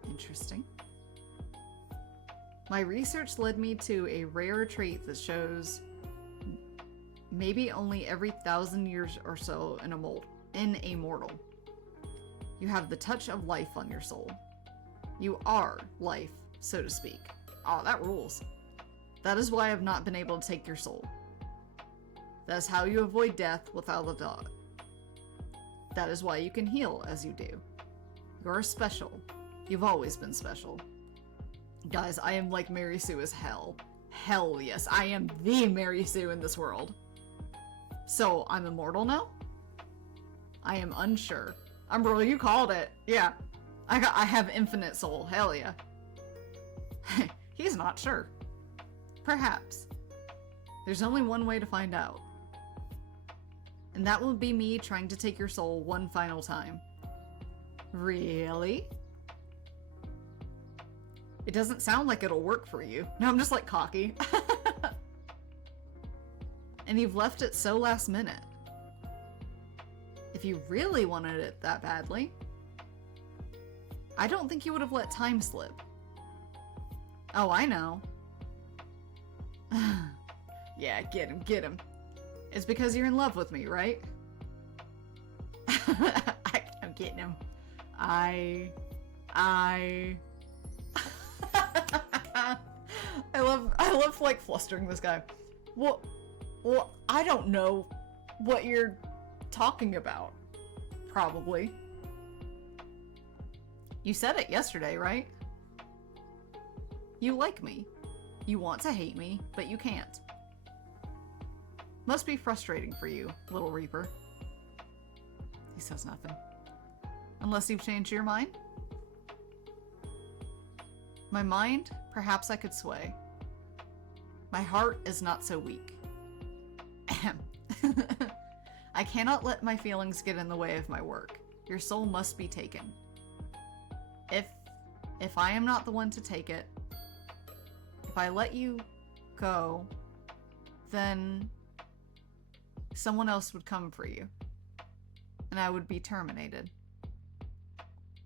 Interesting. My research led me to a rare trait that shows maybe only every 1,000 years or so in a mortal. You have the touch of life on your soul. You are life, so to speak. Oh, that rules. That is why I have not been able to take your soul. That is how you avoid death without a doubt. That is why you can heal as you do. You're special. You've always been special. Guys, I am like Mary Sue as hell. Hell yes, I am the Mary Sue in this world. So, I'm immortal now? I am unsure. Umbral, you called it. Yeah. I have infinite soul. Hell yeah. He's not sure. Perhaps. There's only one way to find out. And that will be me trying to take your soul one final time. Really? It doesn't sound like it'll work for you. No, I'm just like cocky. And you've left it so last minute. If you really wanted it that badly, I don't think you would have let time slip. Oh, I know. Yeah, get him, get him. It's because you're in love with me, right? I'm getting him. I love like flustering this guy. Well, I don't know what you're talking about. Probably. You said it yesterday, right? You like me. You want to hate me, but you can't. Must be frustrating for you, little Reaper. He says nothing. Unless you've changed your mind? My mind, perhaps I could sway. My heart is not so weak. Ahem. I cannot let my feelings get in the way of my work. Your soul must be taken. If I am not the one to take it, if I let you go, then someone else would come for you, and I would be terminated.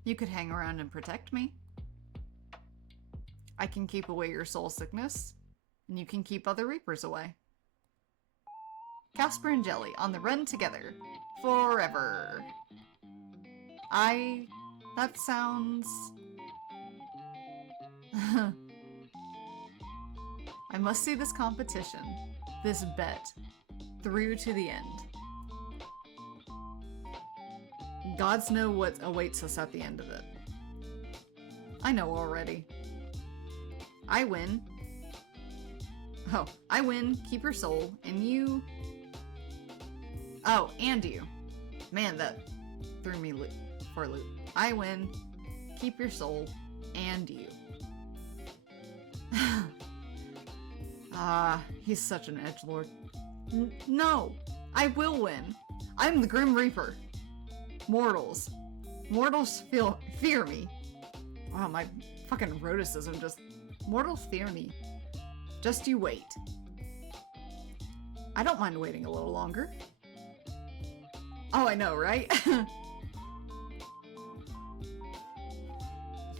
You could hang around and protect me. I can keep away your soul sickness, and you can keep other Reapers away. Casper and Jelly on the run together. Forever. That sounds... I must see this competition, this bet, through to the end. Gods know what awaits us at the end of it. I know already. I win. Oh, I win, keep your soul, and you... Oh, and you. Man, that threw me for a loop. I win, keep your soul, and you. He's such an edgelord. No, I will win. I'm the Grim Reaper. Mortals. Mortals fear me. Wow, my fucking rhoticism just... Mortals fear me. Just you wait. I don't mind waiting a little longer. Oh, I know, right?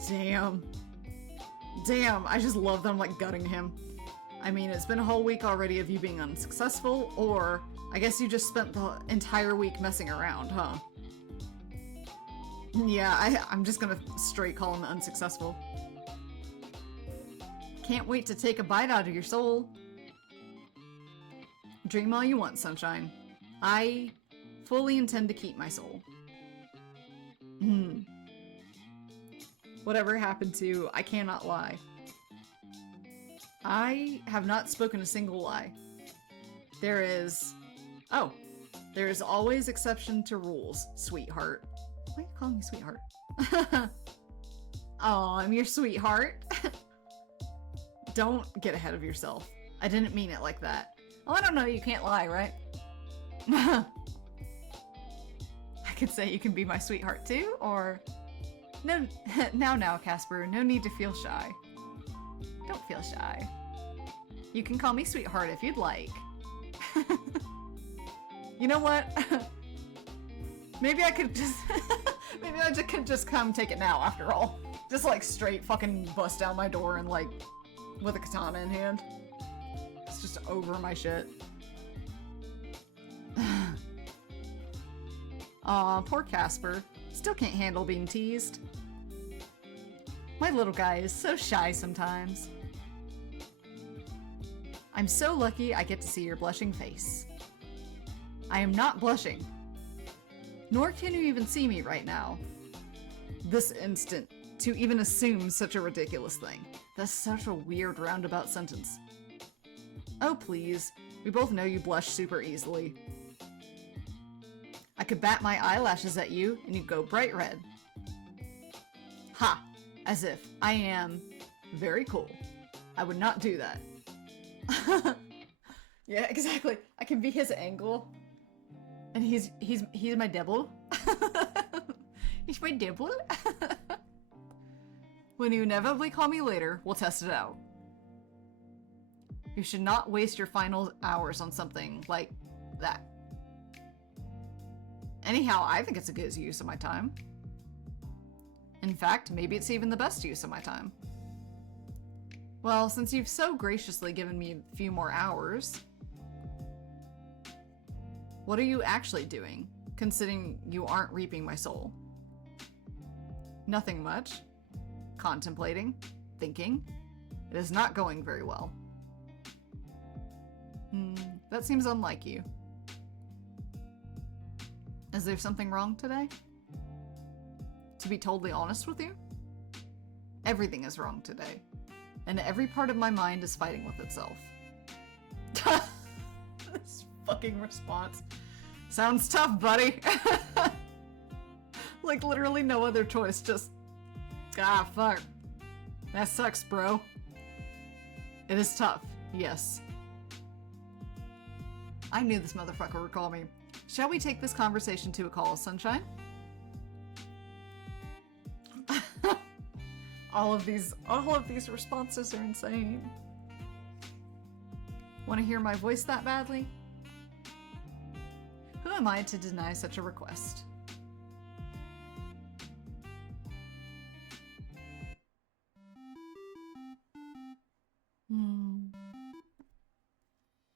Damn. Damn, I just love them, like, gutting him. I mean, it's been a whole week already of you being unsuccessful, or I guess you just spent the entire week messing around, huh? Yeah, I'm just gonna straight call him unsuccessful. Can't wait to take a bite out of your soul. Dream all you want, sunshine. I fully intend to keep my soul. Whatever happened to I cannot lie. I have not spoken a single lie. There is always exception to rules, sweetheart. Why are you calling me sweetheart? Oh, I'm your sweetheart. Don't get ahead of yourself. I didn't mean it like that. Oh, I don't know, you can't lie, right? I could say you can be my sweetheart too, or... No, now, Casper, no need to feel shy. Don't feel shy. You can call me sweetheart if you'd like. You know what? Maybe I could just... Maybe I could just come take it now, after all. Just, like, straight fucking bust down my door and, like, with a katana in hand. It's just over my shit. Aw, poor Casper. Still can't handle being teased. My little guy is so shy sometimes. I'm so lucky I get to see your blushing face. I am not blushing. Nor can you even see me right now. This instant, to even assume such a ridiculous thing. That's such a weird roundabout sentence. Oh please, we both know you blush super easily. I could bat my eyelashes at you and you'd go bright red. Ha! As if I am very cool. I would not do that. Yeah, exactly. I can be his angle. And he's my devil. He's my devil. When you inevitably call me later, we'll test it out. You should not waste your final hours on something like that. Anyhow, I think it's a good use of my time. In fact, maybe it's even the best use of my time. Well, since you've so graciously given me a few more hours, what are you actually doing, considering you aren't reaping my soul? Nothing much. Contemplating. Thinking. It is not going very well. That seems unlike you. Is there something wrong today? To be totally honest with you, everything is wrong today. And every part of my mind is fighting with itself. This fucking response. Sounds tough, buddy. Like literally no other choice, just... Ah, fuck. That sucks, bro. It is tough, yes. I knew this motherfucker would call me. Shall we take this conversation to a call, Sunshine? All of these responses are insane. Want to hear my voice that badly? Who am I to deny such a request?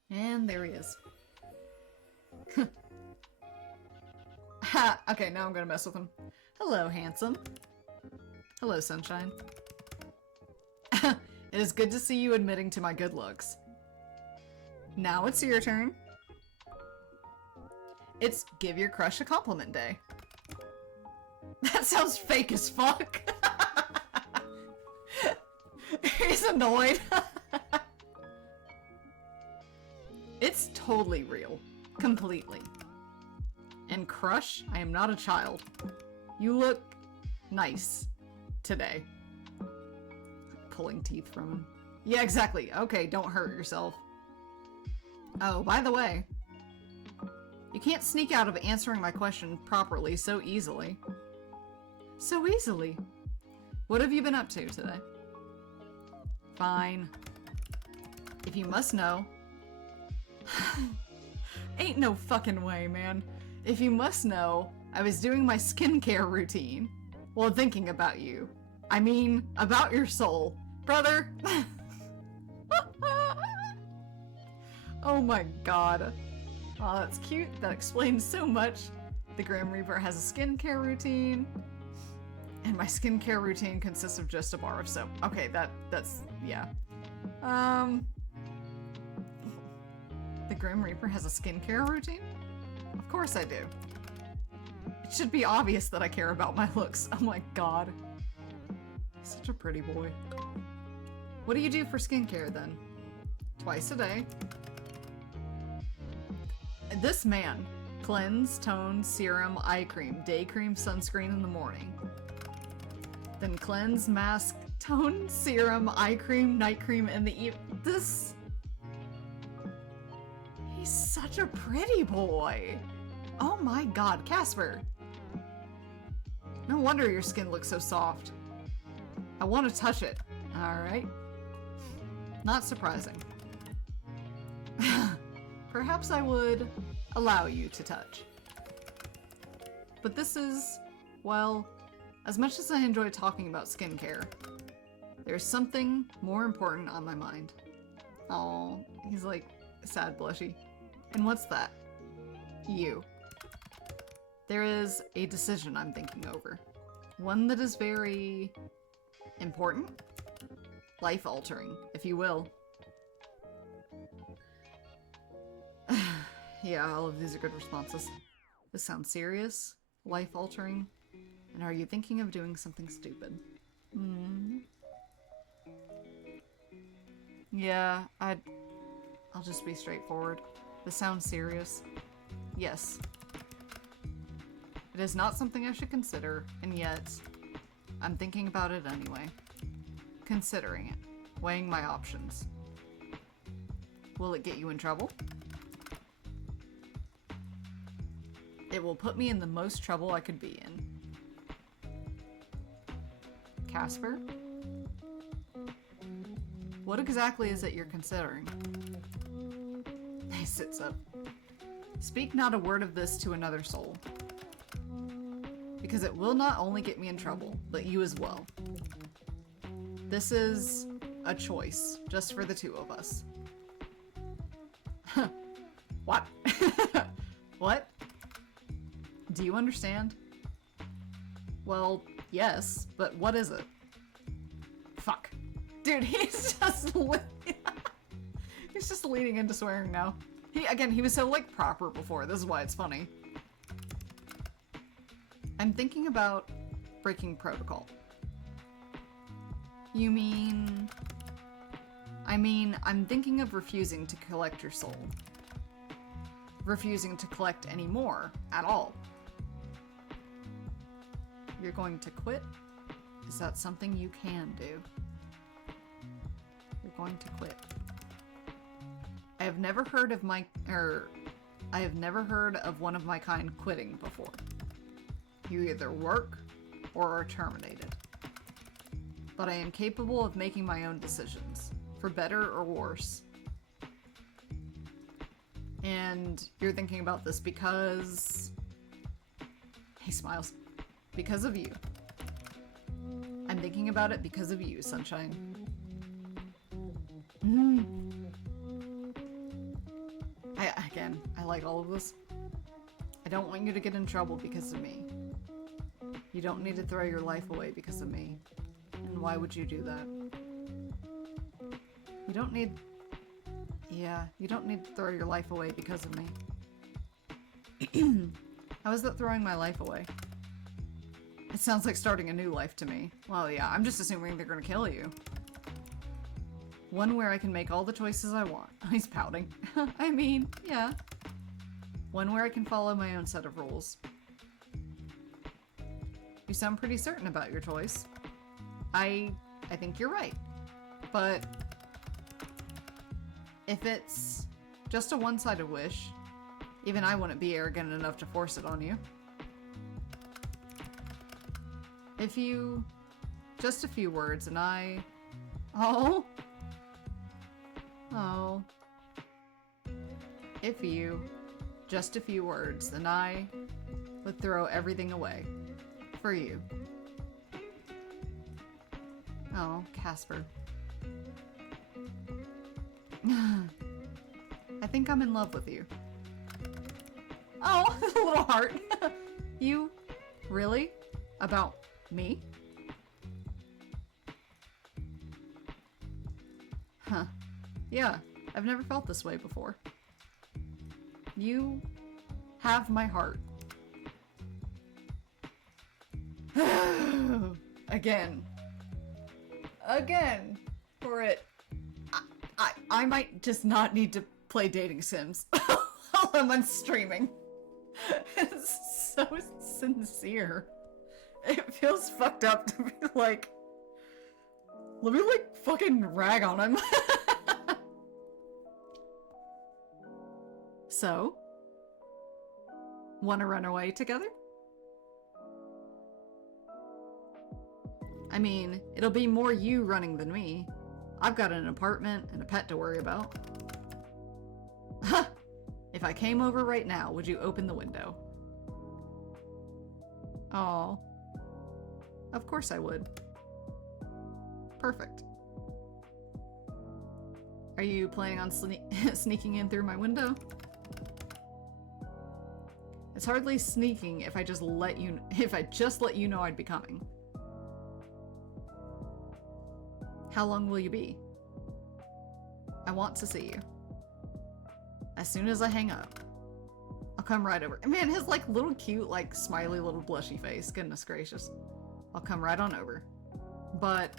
And there he is. Ha! Okay, now I'm gonna mess with him. Hello, handsome. Hello, sunshine. It is good to see you admitting to my good looks. Now it's your turn. It's give your crush a compliment day. That sounds fake as fuck. He's annoyed. It's totally real. Completely. And crush, I am not a child. You look nice today. Pulling teeth from him. Yeah, exactly. Okay, don't hurt yourself. Oh, by the way, you can't sneak out of answering my question properly so easily. So easily? What have you been up to today? Fine. If you must know... Ain't no fucking way, man. If you must know, I was doing my skincare routine while thinking about you. I mean, about your soul. Brother! Oh my god. Oh, that's cute. That explains so much. The Grim Reaper has a skincare routine. And my skincare routine consists of just a bar of soap. Okay, that's... yeah. The Grim Reaper has a skincare routine? Of course I do. It should be obvious that I care about my looks. Oh my god. He's such a pretty boy. What do you do for skincare then? Twice a day. This man. Cleanse, tone, serum, eye cream, day cream, sunscreen in the morning. Then cleanse, mask, tone, serum, eye cream, night cream in the evening. This... He's such a pretty boy. Oh my god, Casper. No wonder your skin looks so soft. I want to touch it. Alright. Not surprising. Perhaps I would allow you to touch. But this is, well, as much as I enjoy talking about skincare, there's something more important on my mind. Oh, he's like sad blushy. And what's that? You. There is a decision I'm thinking over. One that is very important. Life-altering, if you will. Yeah, all of these are good responses. This sounds serious, life-altering, and are you thinking of doing something stupid? Yeah, I'll just be straightforward. This sounds serious. Yes. It is not something I should consider, and yet, I'm thinking about it anyway. Considering it. Weighing my options. Will it get you in trouble? It will put me in the most trouble I could be in. Casper? What exactly is it you're considering? He sits up. Speak not a word of this to another soul. Because it will not only get me in trouble, but you as well. This is a choice, just for the two of us. What? What? Do you understand? Well, yes, but what is it? Fuck. Dude, he's just he's just leading into swearing now. He was so, like, proper before. This is why it's funny. I'm thinking about breaking protocol. You mean... I'm thinking of refusing to collect your soul. Refusing to collect any more, at all. You're going to quit? Is that something you can do? You're going to quit. I have never heard of one of my kind quitting before. You either work or are terminated. But I am capable of making my own decisions, for better or worse. And you're thinking about this because... He smiles. Because of you. I'm thinking about it because of you, Sunshine. I like all of this. I don't want you to get in trouble because of me. You don't need to throw your life away because of me. And why would you do that? You don't need... Yeah, you don't need to throw your life away because of me. How is that throwing my life away? It sounds like starting a new life to me. Well, yeah, I'm just assuming they're gonna kill you. One where I can make all the choices I want. He's pouting. I mean, yeah. One where I can follow my own set of rules. You sound pretty certain about your choice. I think you're right. But if it's just a one-sided wish, even I wouldn't be arrogant enough to force it on you. If you... Just a few words and I... Oh. Oh. If you... Just a few words, then I would throw everything away. For you. Oh, Casper. I think I'm in love with you. Oh, a little heart. You? Really? About me? Huh. Yeah, I've never felt this way before. You have my heart. Again. Again. For it. I might just not need to play dating sims while I'm on streaming. It's so sincere. It feels fucked up to be like, let me like fucking rag on him. So, wanna run away together? I mean, it'll be more you running than me. I've got an apartment and a pet to worry about. Huh! If I came over right now, would you open the window? Oh. Of course I would. Perfect. Are you planning on sneaking in through my window? It's hardly sneaking if I just let you know I'd be coming. How long will you be? I want to see you. As soon as I hang up, I'll come right over. Man, his like little cute, like smiley little blushy face. Goodness gracious. I'll come right on over. But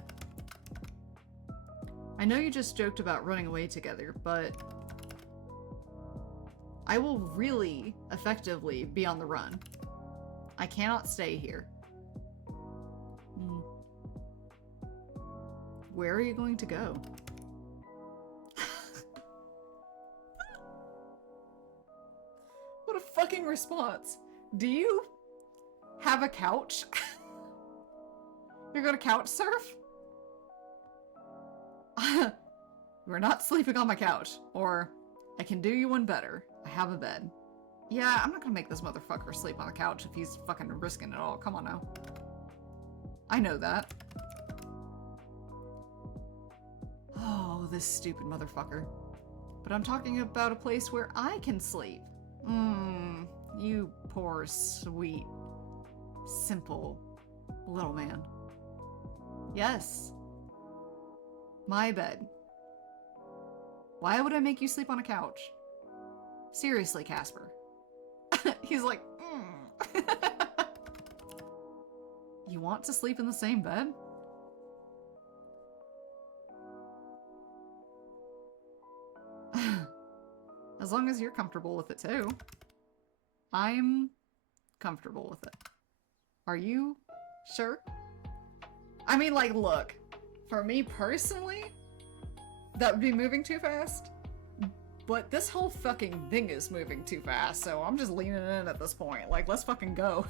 I know you just joked about running away together, but I will really effectively be on the run. I cannot stay here. Where are you going to go? What a fucking response. Do you have a couch? You're gonna couch surf? We're not sleeping on my couch. Or, I can do you one better. I have a bed. Yeah, I'm not gonna make this motherfucker sleep on the couch if he's fucking risking it all. Come on now. I know that. Oh, this stupid motherfucker. But I'm talking about a place where I can sleep. You poor, sweet, simple little man. Yes. My bed. Why would I make you sleep on a couch? Seriously, Casper. He's like, You want to sleep in the same bed? As long as you're comfortable with it too. I'm comfortable with it. Are you sure? I mean, like, look, for me personally, that would be moving too fast. But this whole fucking thing is moving too fast, so I'm just leaning in at this point. Like, let's fucking go.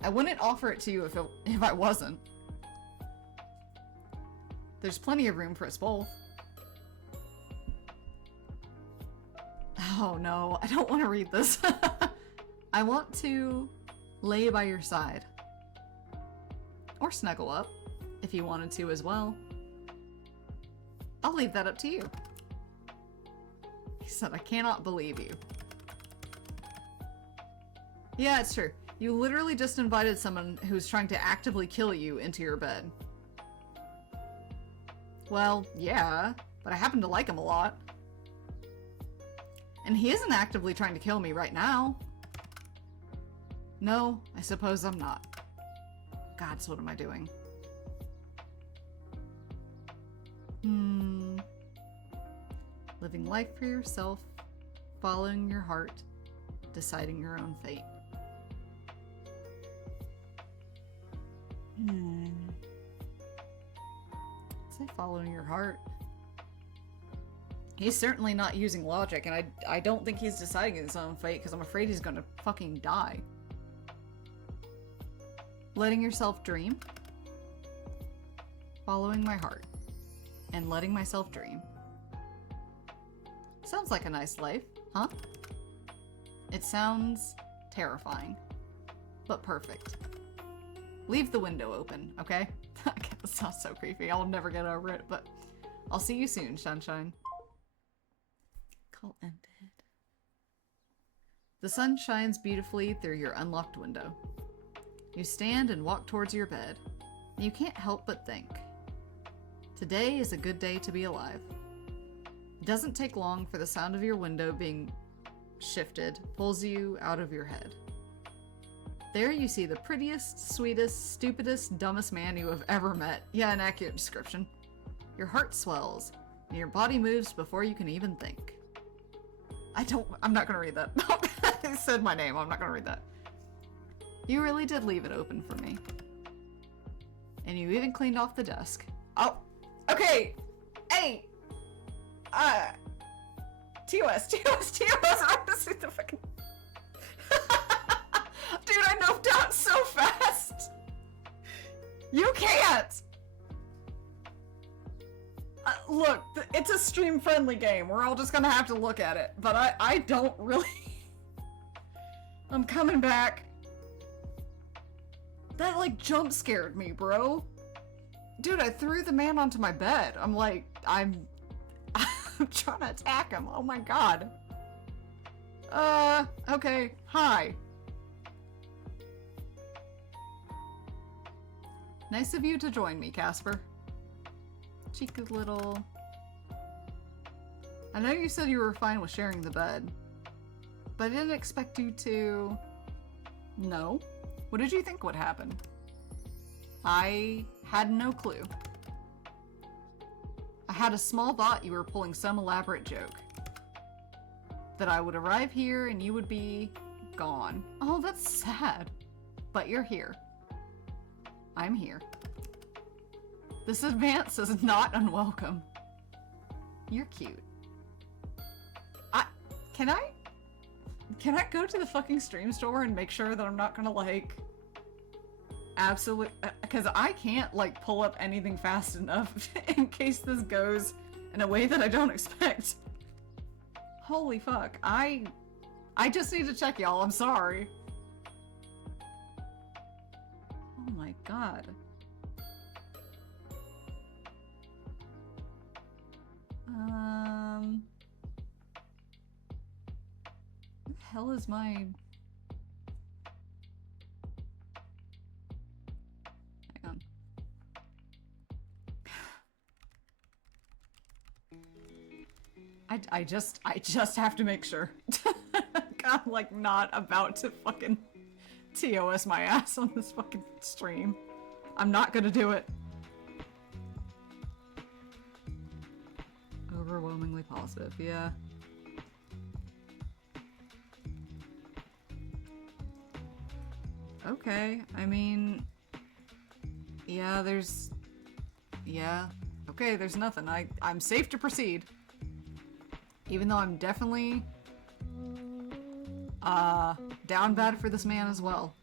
I wouldn't offer it to you if I wasn't. There's plenty of room for us both. Oh no, I don't want to read this. I want to lay by your side. Or snuggle up, if you wanted to as well. I'll leave that up to you. He said, I cannot believe you. Yeah, it's true. You literally just invited someone who's trying to actively kill you into your bed. Well, yeah, but I happen to like him a lot. And he isn't actively trying to kill me right now. No, I suppose I'm not. God, so what am I doing? Living life for yourself, following your heart, deciding your own fate. Say following your heart. He's certainly not using logic, and I don't think he's deciding his own fate, because I'm afraid he's gonna fucking die. Letting yourself dream. Following my heart. And letting myself dream. Sounds like a nice life, huh? It sounds terrifying, but perfect. Leave the window open, okay? That sounds so creepy. I'll never get over it, but I'll see you soon, sunshine. Call ended. The sun shines beautifully through your unlocked window. You stand and walk towards your bed. You can't help but think. Today is a good day to be alive. It doesn't take long for the sound of your window being shifted pulls you out of your head. There you see the prettiest, sweetest, stupidest, dumbest man you have ever met. Yeah, an accurate description. Your heart swells, and your body moves before you can even think. I'm not gonna read that. It said my name, I'm not gonna read that. You really did leave it open for me. And you even cleaned off the desk. Oh, okay. Hey! TOS, I want to see the fucking... Dude, I noped out so fast! You can't! Look, it's a stream-friendly game. We're all just gonna have to look at it. But I don't really... I'm coming back. That, like, jump scared me, bro. Dude, I threw the man onto my bed. I'm like, I'm trying to attack him. Oh my god. Okay. Hi. Nice of you to join me, Casper. Cheeky little... I know you said you were fine with sharing the bed, but I didn't expect you to... No. What did you think would happen? I had no clue. I had a small thought you were pulling some elaborate joke. That I would arrive here and you would be gone. Oh, that's sad. But you're here. I'm here. This advance is not unwelcome. You're cute. Can I go to the fucking stream store and make sure that I'm not gonna, like, absolutely, because I can't, like, pull up anything fast enough in case this goes in a way that I don't expect. Holy fuck. I just need to check, y'all. I'm sorry. Oh my god. Who the hell is my... Hang on. I just have to make sure. I'm like not about to fucking TOS my ass on this fucking stream. I'm not gonna do it. Overwhelmingly positive, yeah. Okay, I mean... Yeah, there's... Yeah. Okay, there's nothing. I'm safe to proceed. Even though I'm definitely... down bad for this man as well.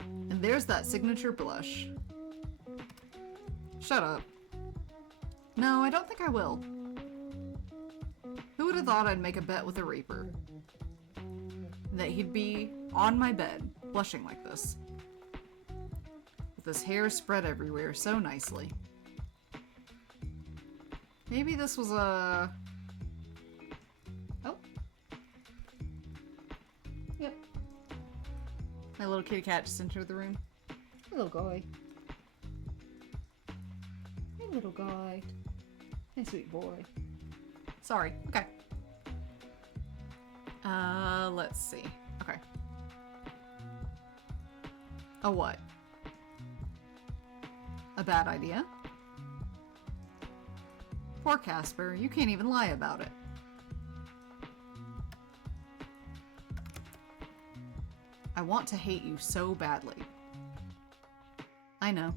And there's that signature blush. Shut up. No, I don't think I will. Who would have thought I'd make a bet with a Reaper? That he'd be on my bed, blushing like this. With his hair spread everywhere so nicely. Maybe this was a... Oh. Yep. My little kitty cat just entered the room. Hello, guy. Hey, little guy. Hey, sweet boy. Sorry. Okay. Let's see. Okay. A what? A bad idea? Poor Casper, you can't even lie about it. I want to hate you so badly. I know.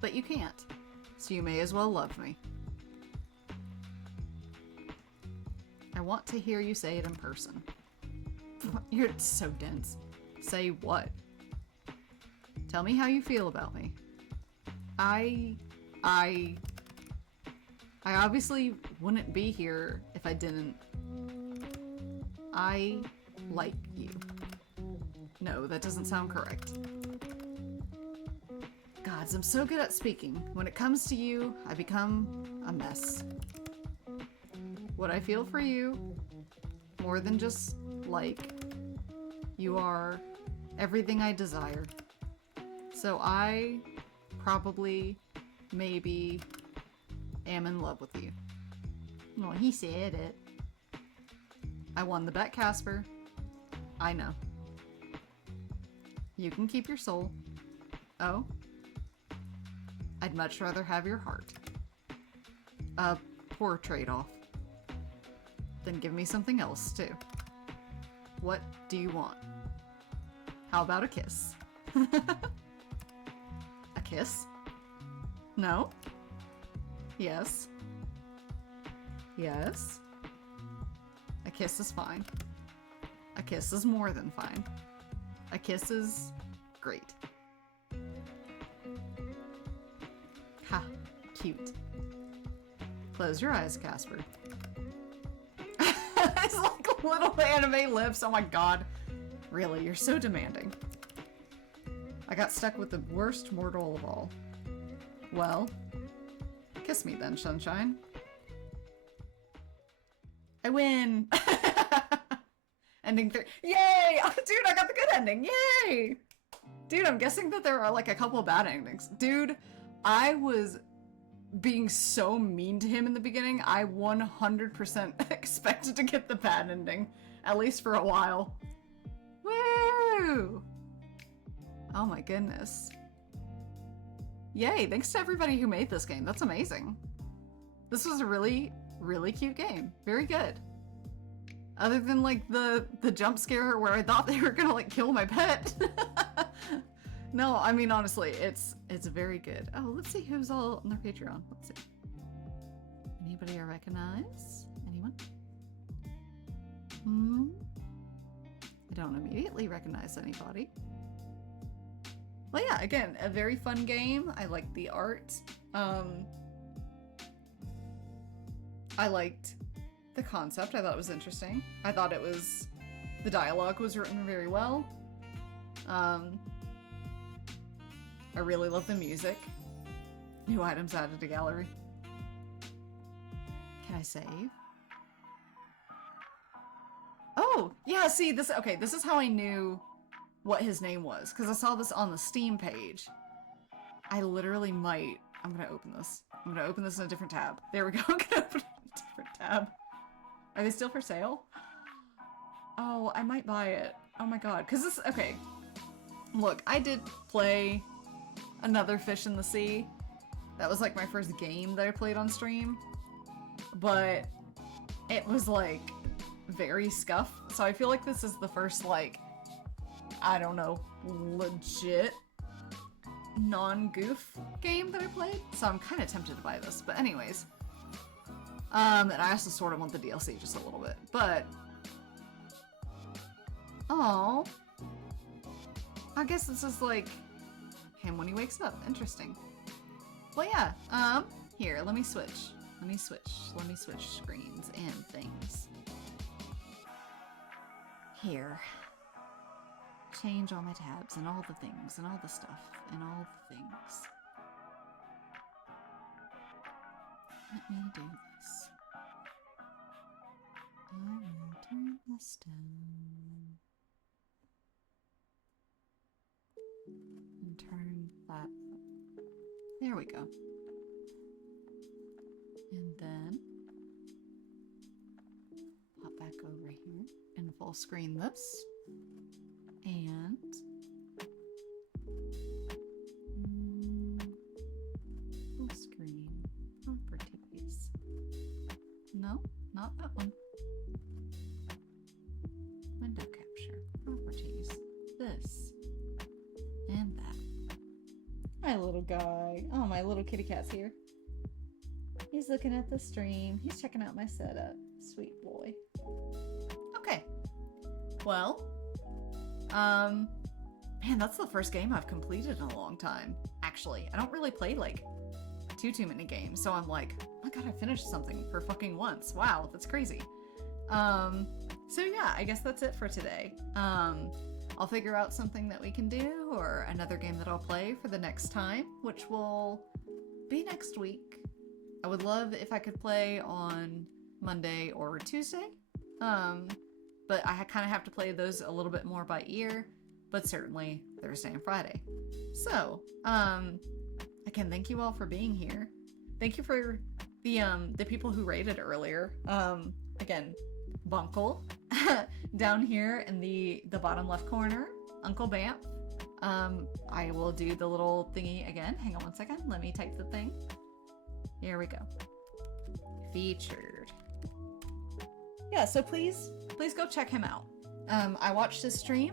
But you can't, so you may as well love me. I want to hear you say it in person. You're so dense. Say what? Tell me how you feel about me. I obviously wouldn't be here if I didn't. I like you. No, that doesn't sound correct. Gods, I'm so good at speaking. When it comes to you, I become a mess. What I feel for you, more than just like, you are everything I desire. So I probably, maybe, am in love with you. Well, he said it. I won the bet, Casper. I know. You can keep your soul. Oh? I'd much rather have your heart. A poor trade-off. Then give me something else, too. What do you want? How about a kiss? A kiss? No? Yes? Yes? A kiss is fine. A kiss is more than fine. A kiss is great. Ha, cute. Close your eyes, Casper. It's like little anime lips, oh my god. Really, you're so demanding. I got stuck with the worst mortal of all. Well, kiss me then, sunshine. I win! Ending 3. Yay! Oh, dude, I got the good ending. Yay! Dude, I'm guessing that there are like a couple of bad endings. Dude, I was being so mean to him in the beginning. I 100% expected to get the bad ending. At least for a while. Woo! Oh my goodness. Yay, thanks to everybody who made this game. That's amazing. This was a really, really cute game. Very good. Other than like the jump scare where I thought they were gonna like kill my pet. No, I mean honestly, it's very good. Oh, let's see who's all on their Patreon. Let's see. Anybody I recognize? Anyone? I don't immediately recognize anybody. Well, yeah, again, a very fun game. I like the art. I liked the concept. I thought it was interesting. I thought the dialogue was written very well. I really love the music. New items added to gallery. Can I save? Oh, yeah, see, this is how I knew what his name was, because I saw this on the Steam page. I literally might... I'm gonna open this. I'm gonna open this in a different tab. There we go. I'm gonna open it in a different tab. Are they still for sale? Oh, I might buy it. Oh my god. Because this... Okay. Look, I did play another Fish in the Sea. That was like my first game that I played on stream. But it was like very scuff. So I feel like this is the first like, I don't know, legit non-goof game that I played. So I'm kind of tempted to buy this. But anyways. And I also sort of want the DLC just a little bit. But... Oh. I guess this is like him when he wakes up. Interesting. Well, yeah. Here, let me switch. Let me switch screens and things. Here. Change all my tabs and all the things and all the stuff and all the things. Let me do this. I will turn this down. And turn that up. There we go. And then pop back over here and full screen this. And full screen properties. No, not that one. Window capture properties. This and that. My little guy. Oh, my little kitty cat's here. He's looking at the stream. He's checking out my setup. Sweet boy. Okay. Well, man, that's the first game I've completed in a long time. Actually, I don't really play like too many games, so I'm like, oh my god, I finished something for fucking once. Wow, that's crazy. So yeah, I guess that's it for today. I'll figure out something that we can do, or another game that I'll play for the next time, which will be next week. I would love if I could play on Monday or Tuesday. But I kind of have to play those a little bit more by ear, but certainly Thursday and Friday. So, again, thank you all for being here. Thank you for the people who rated earlier. Again, Bunkle, down here in the bottom left corner, Uncle Bamp. I will do the little thingy again. Hang on one second. Let me type the thing. Here we go. Featured. Yeah, so please go check him out. I watched his stream.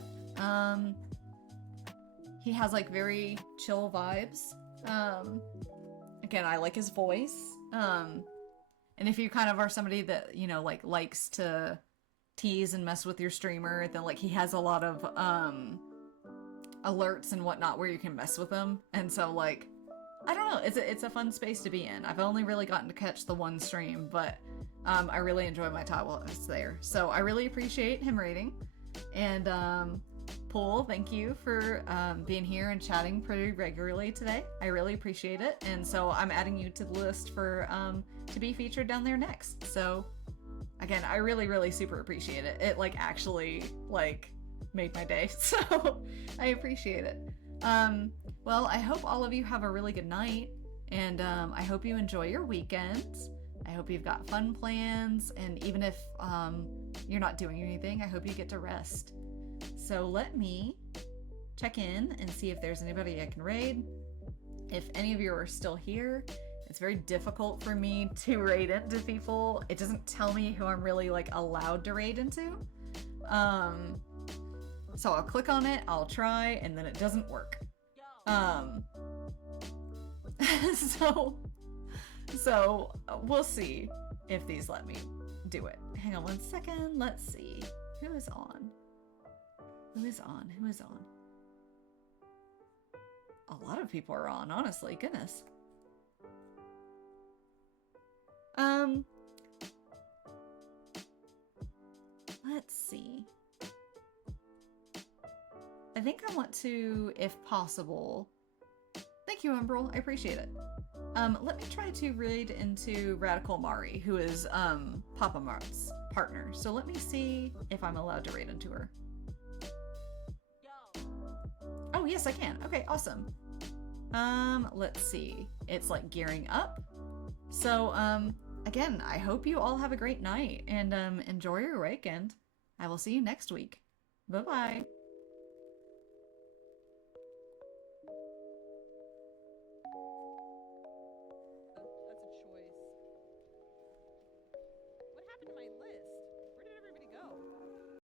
He has like very chill vibes. Again, I like his voice. And if you kind of are somebody that, you know, like likes to tease and mess with your streamer, then like he has a lot of alerts and whatnot where you can mess with them. And so like, I don't know, it's a fun space to be in. I've only really gotten to catch the one stream, but I really enjoy my time while it's there. So I really appreciate him rating. And Pool, thank you for being here and chatting pretty regularly today. I really appreciate it. And so I'm adding you to the list for to be featured down there next. So again, I really super appreciate it. It like actually like made my day. So I appreciate it. Well, I hope all of you have a really good night, and I hope you enjoy your weekends. I hope you've got fun plans, and even if you're not doing anything, I hope you get to rest. So let me check in and see if there's anybody I can raid. If any of you are still here, it's very difficult for me to raid into people. It doesn't tell me who I'm really like allowed to raid into. So I'll click on it, I'll try, and then it doesn't work. So we'll see if these let me do it. Hang on one second. Let's see. Who is on? Who is on? Who is on? A lot of people are on, honestly. Goodness. let's see. I think I want to, if possible... Thank you, Umbral. I appreciate it. Let me try to raid into Radical Mari, who is Papa Mart's partner. So let me see if I'm allowed to raid into her. Oh, yes, I can. Okay, awesome. Let's see. It's like gearing up. So, again, I hope you all have a great night and enjoy your weekend. I will see you next week. Bye-bye.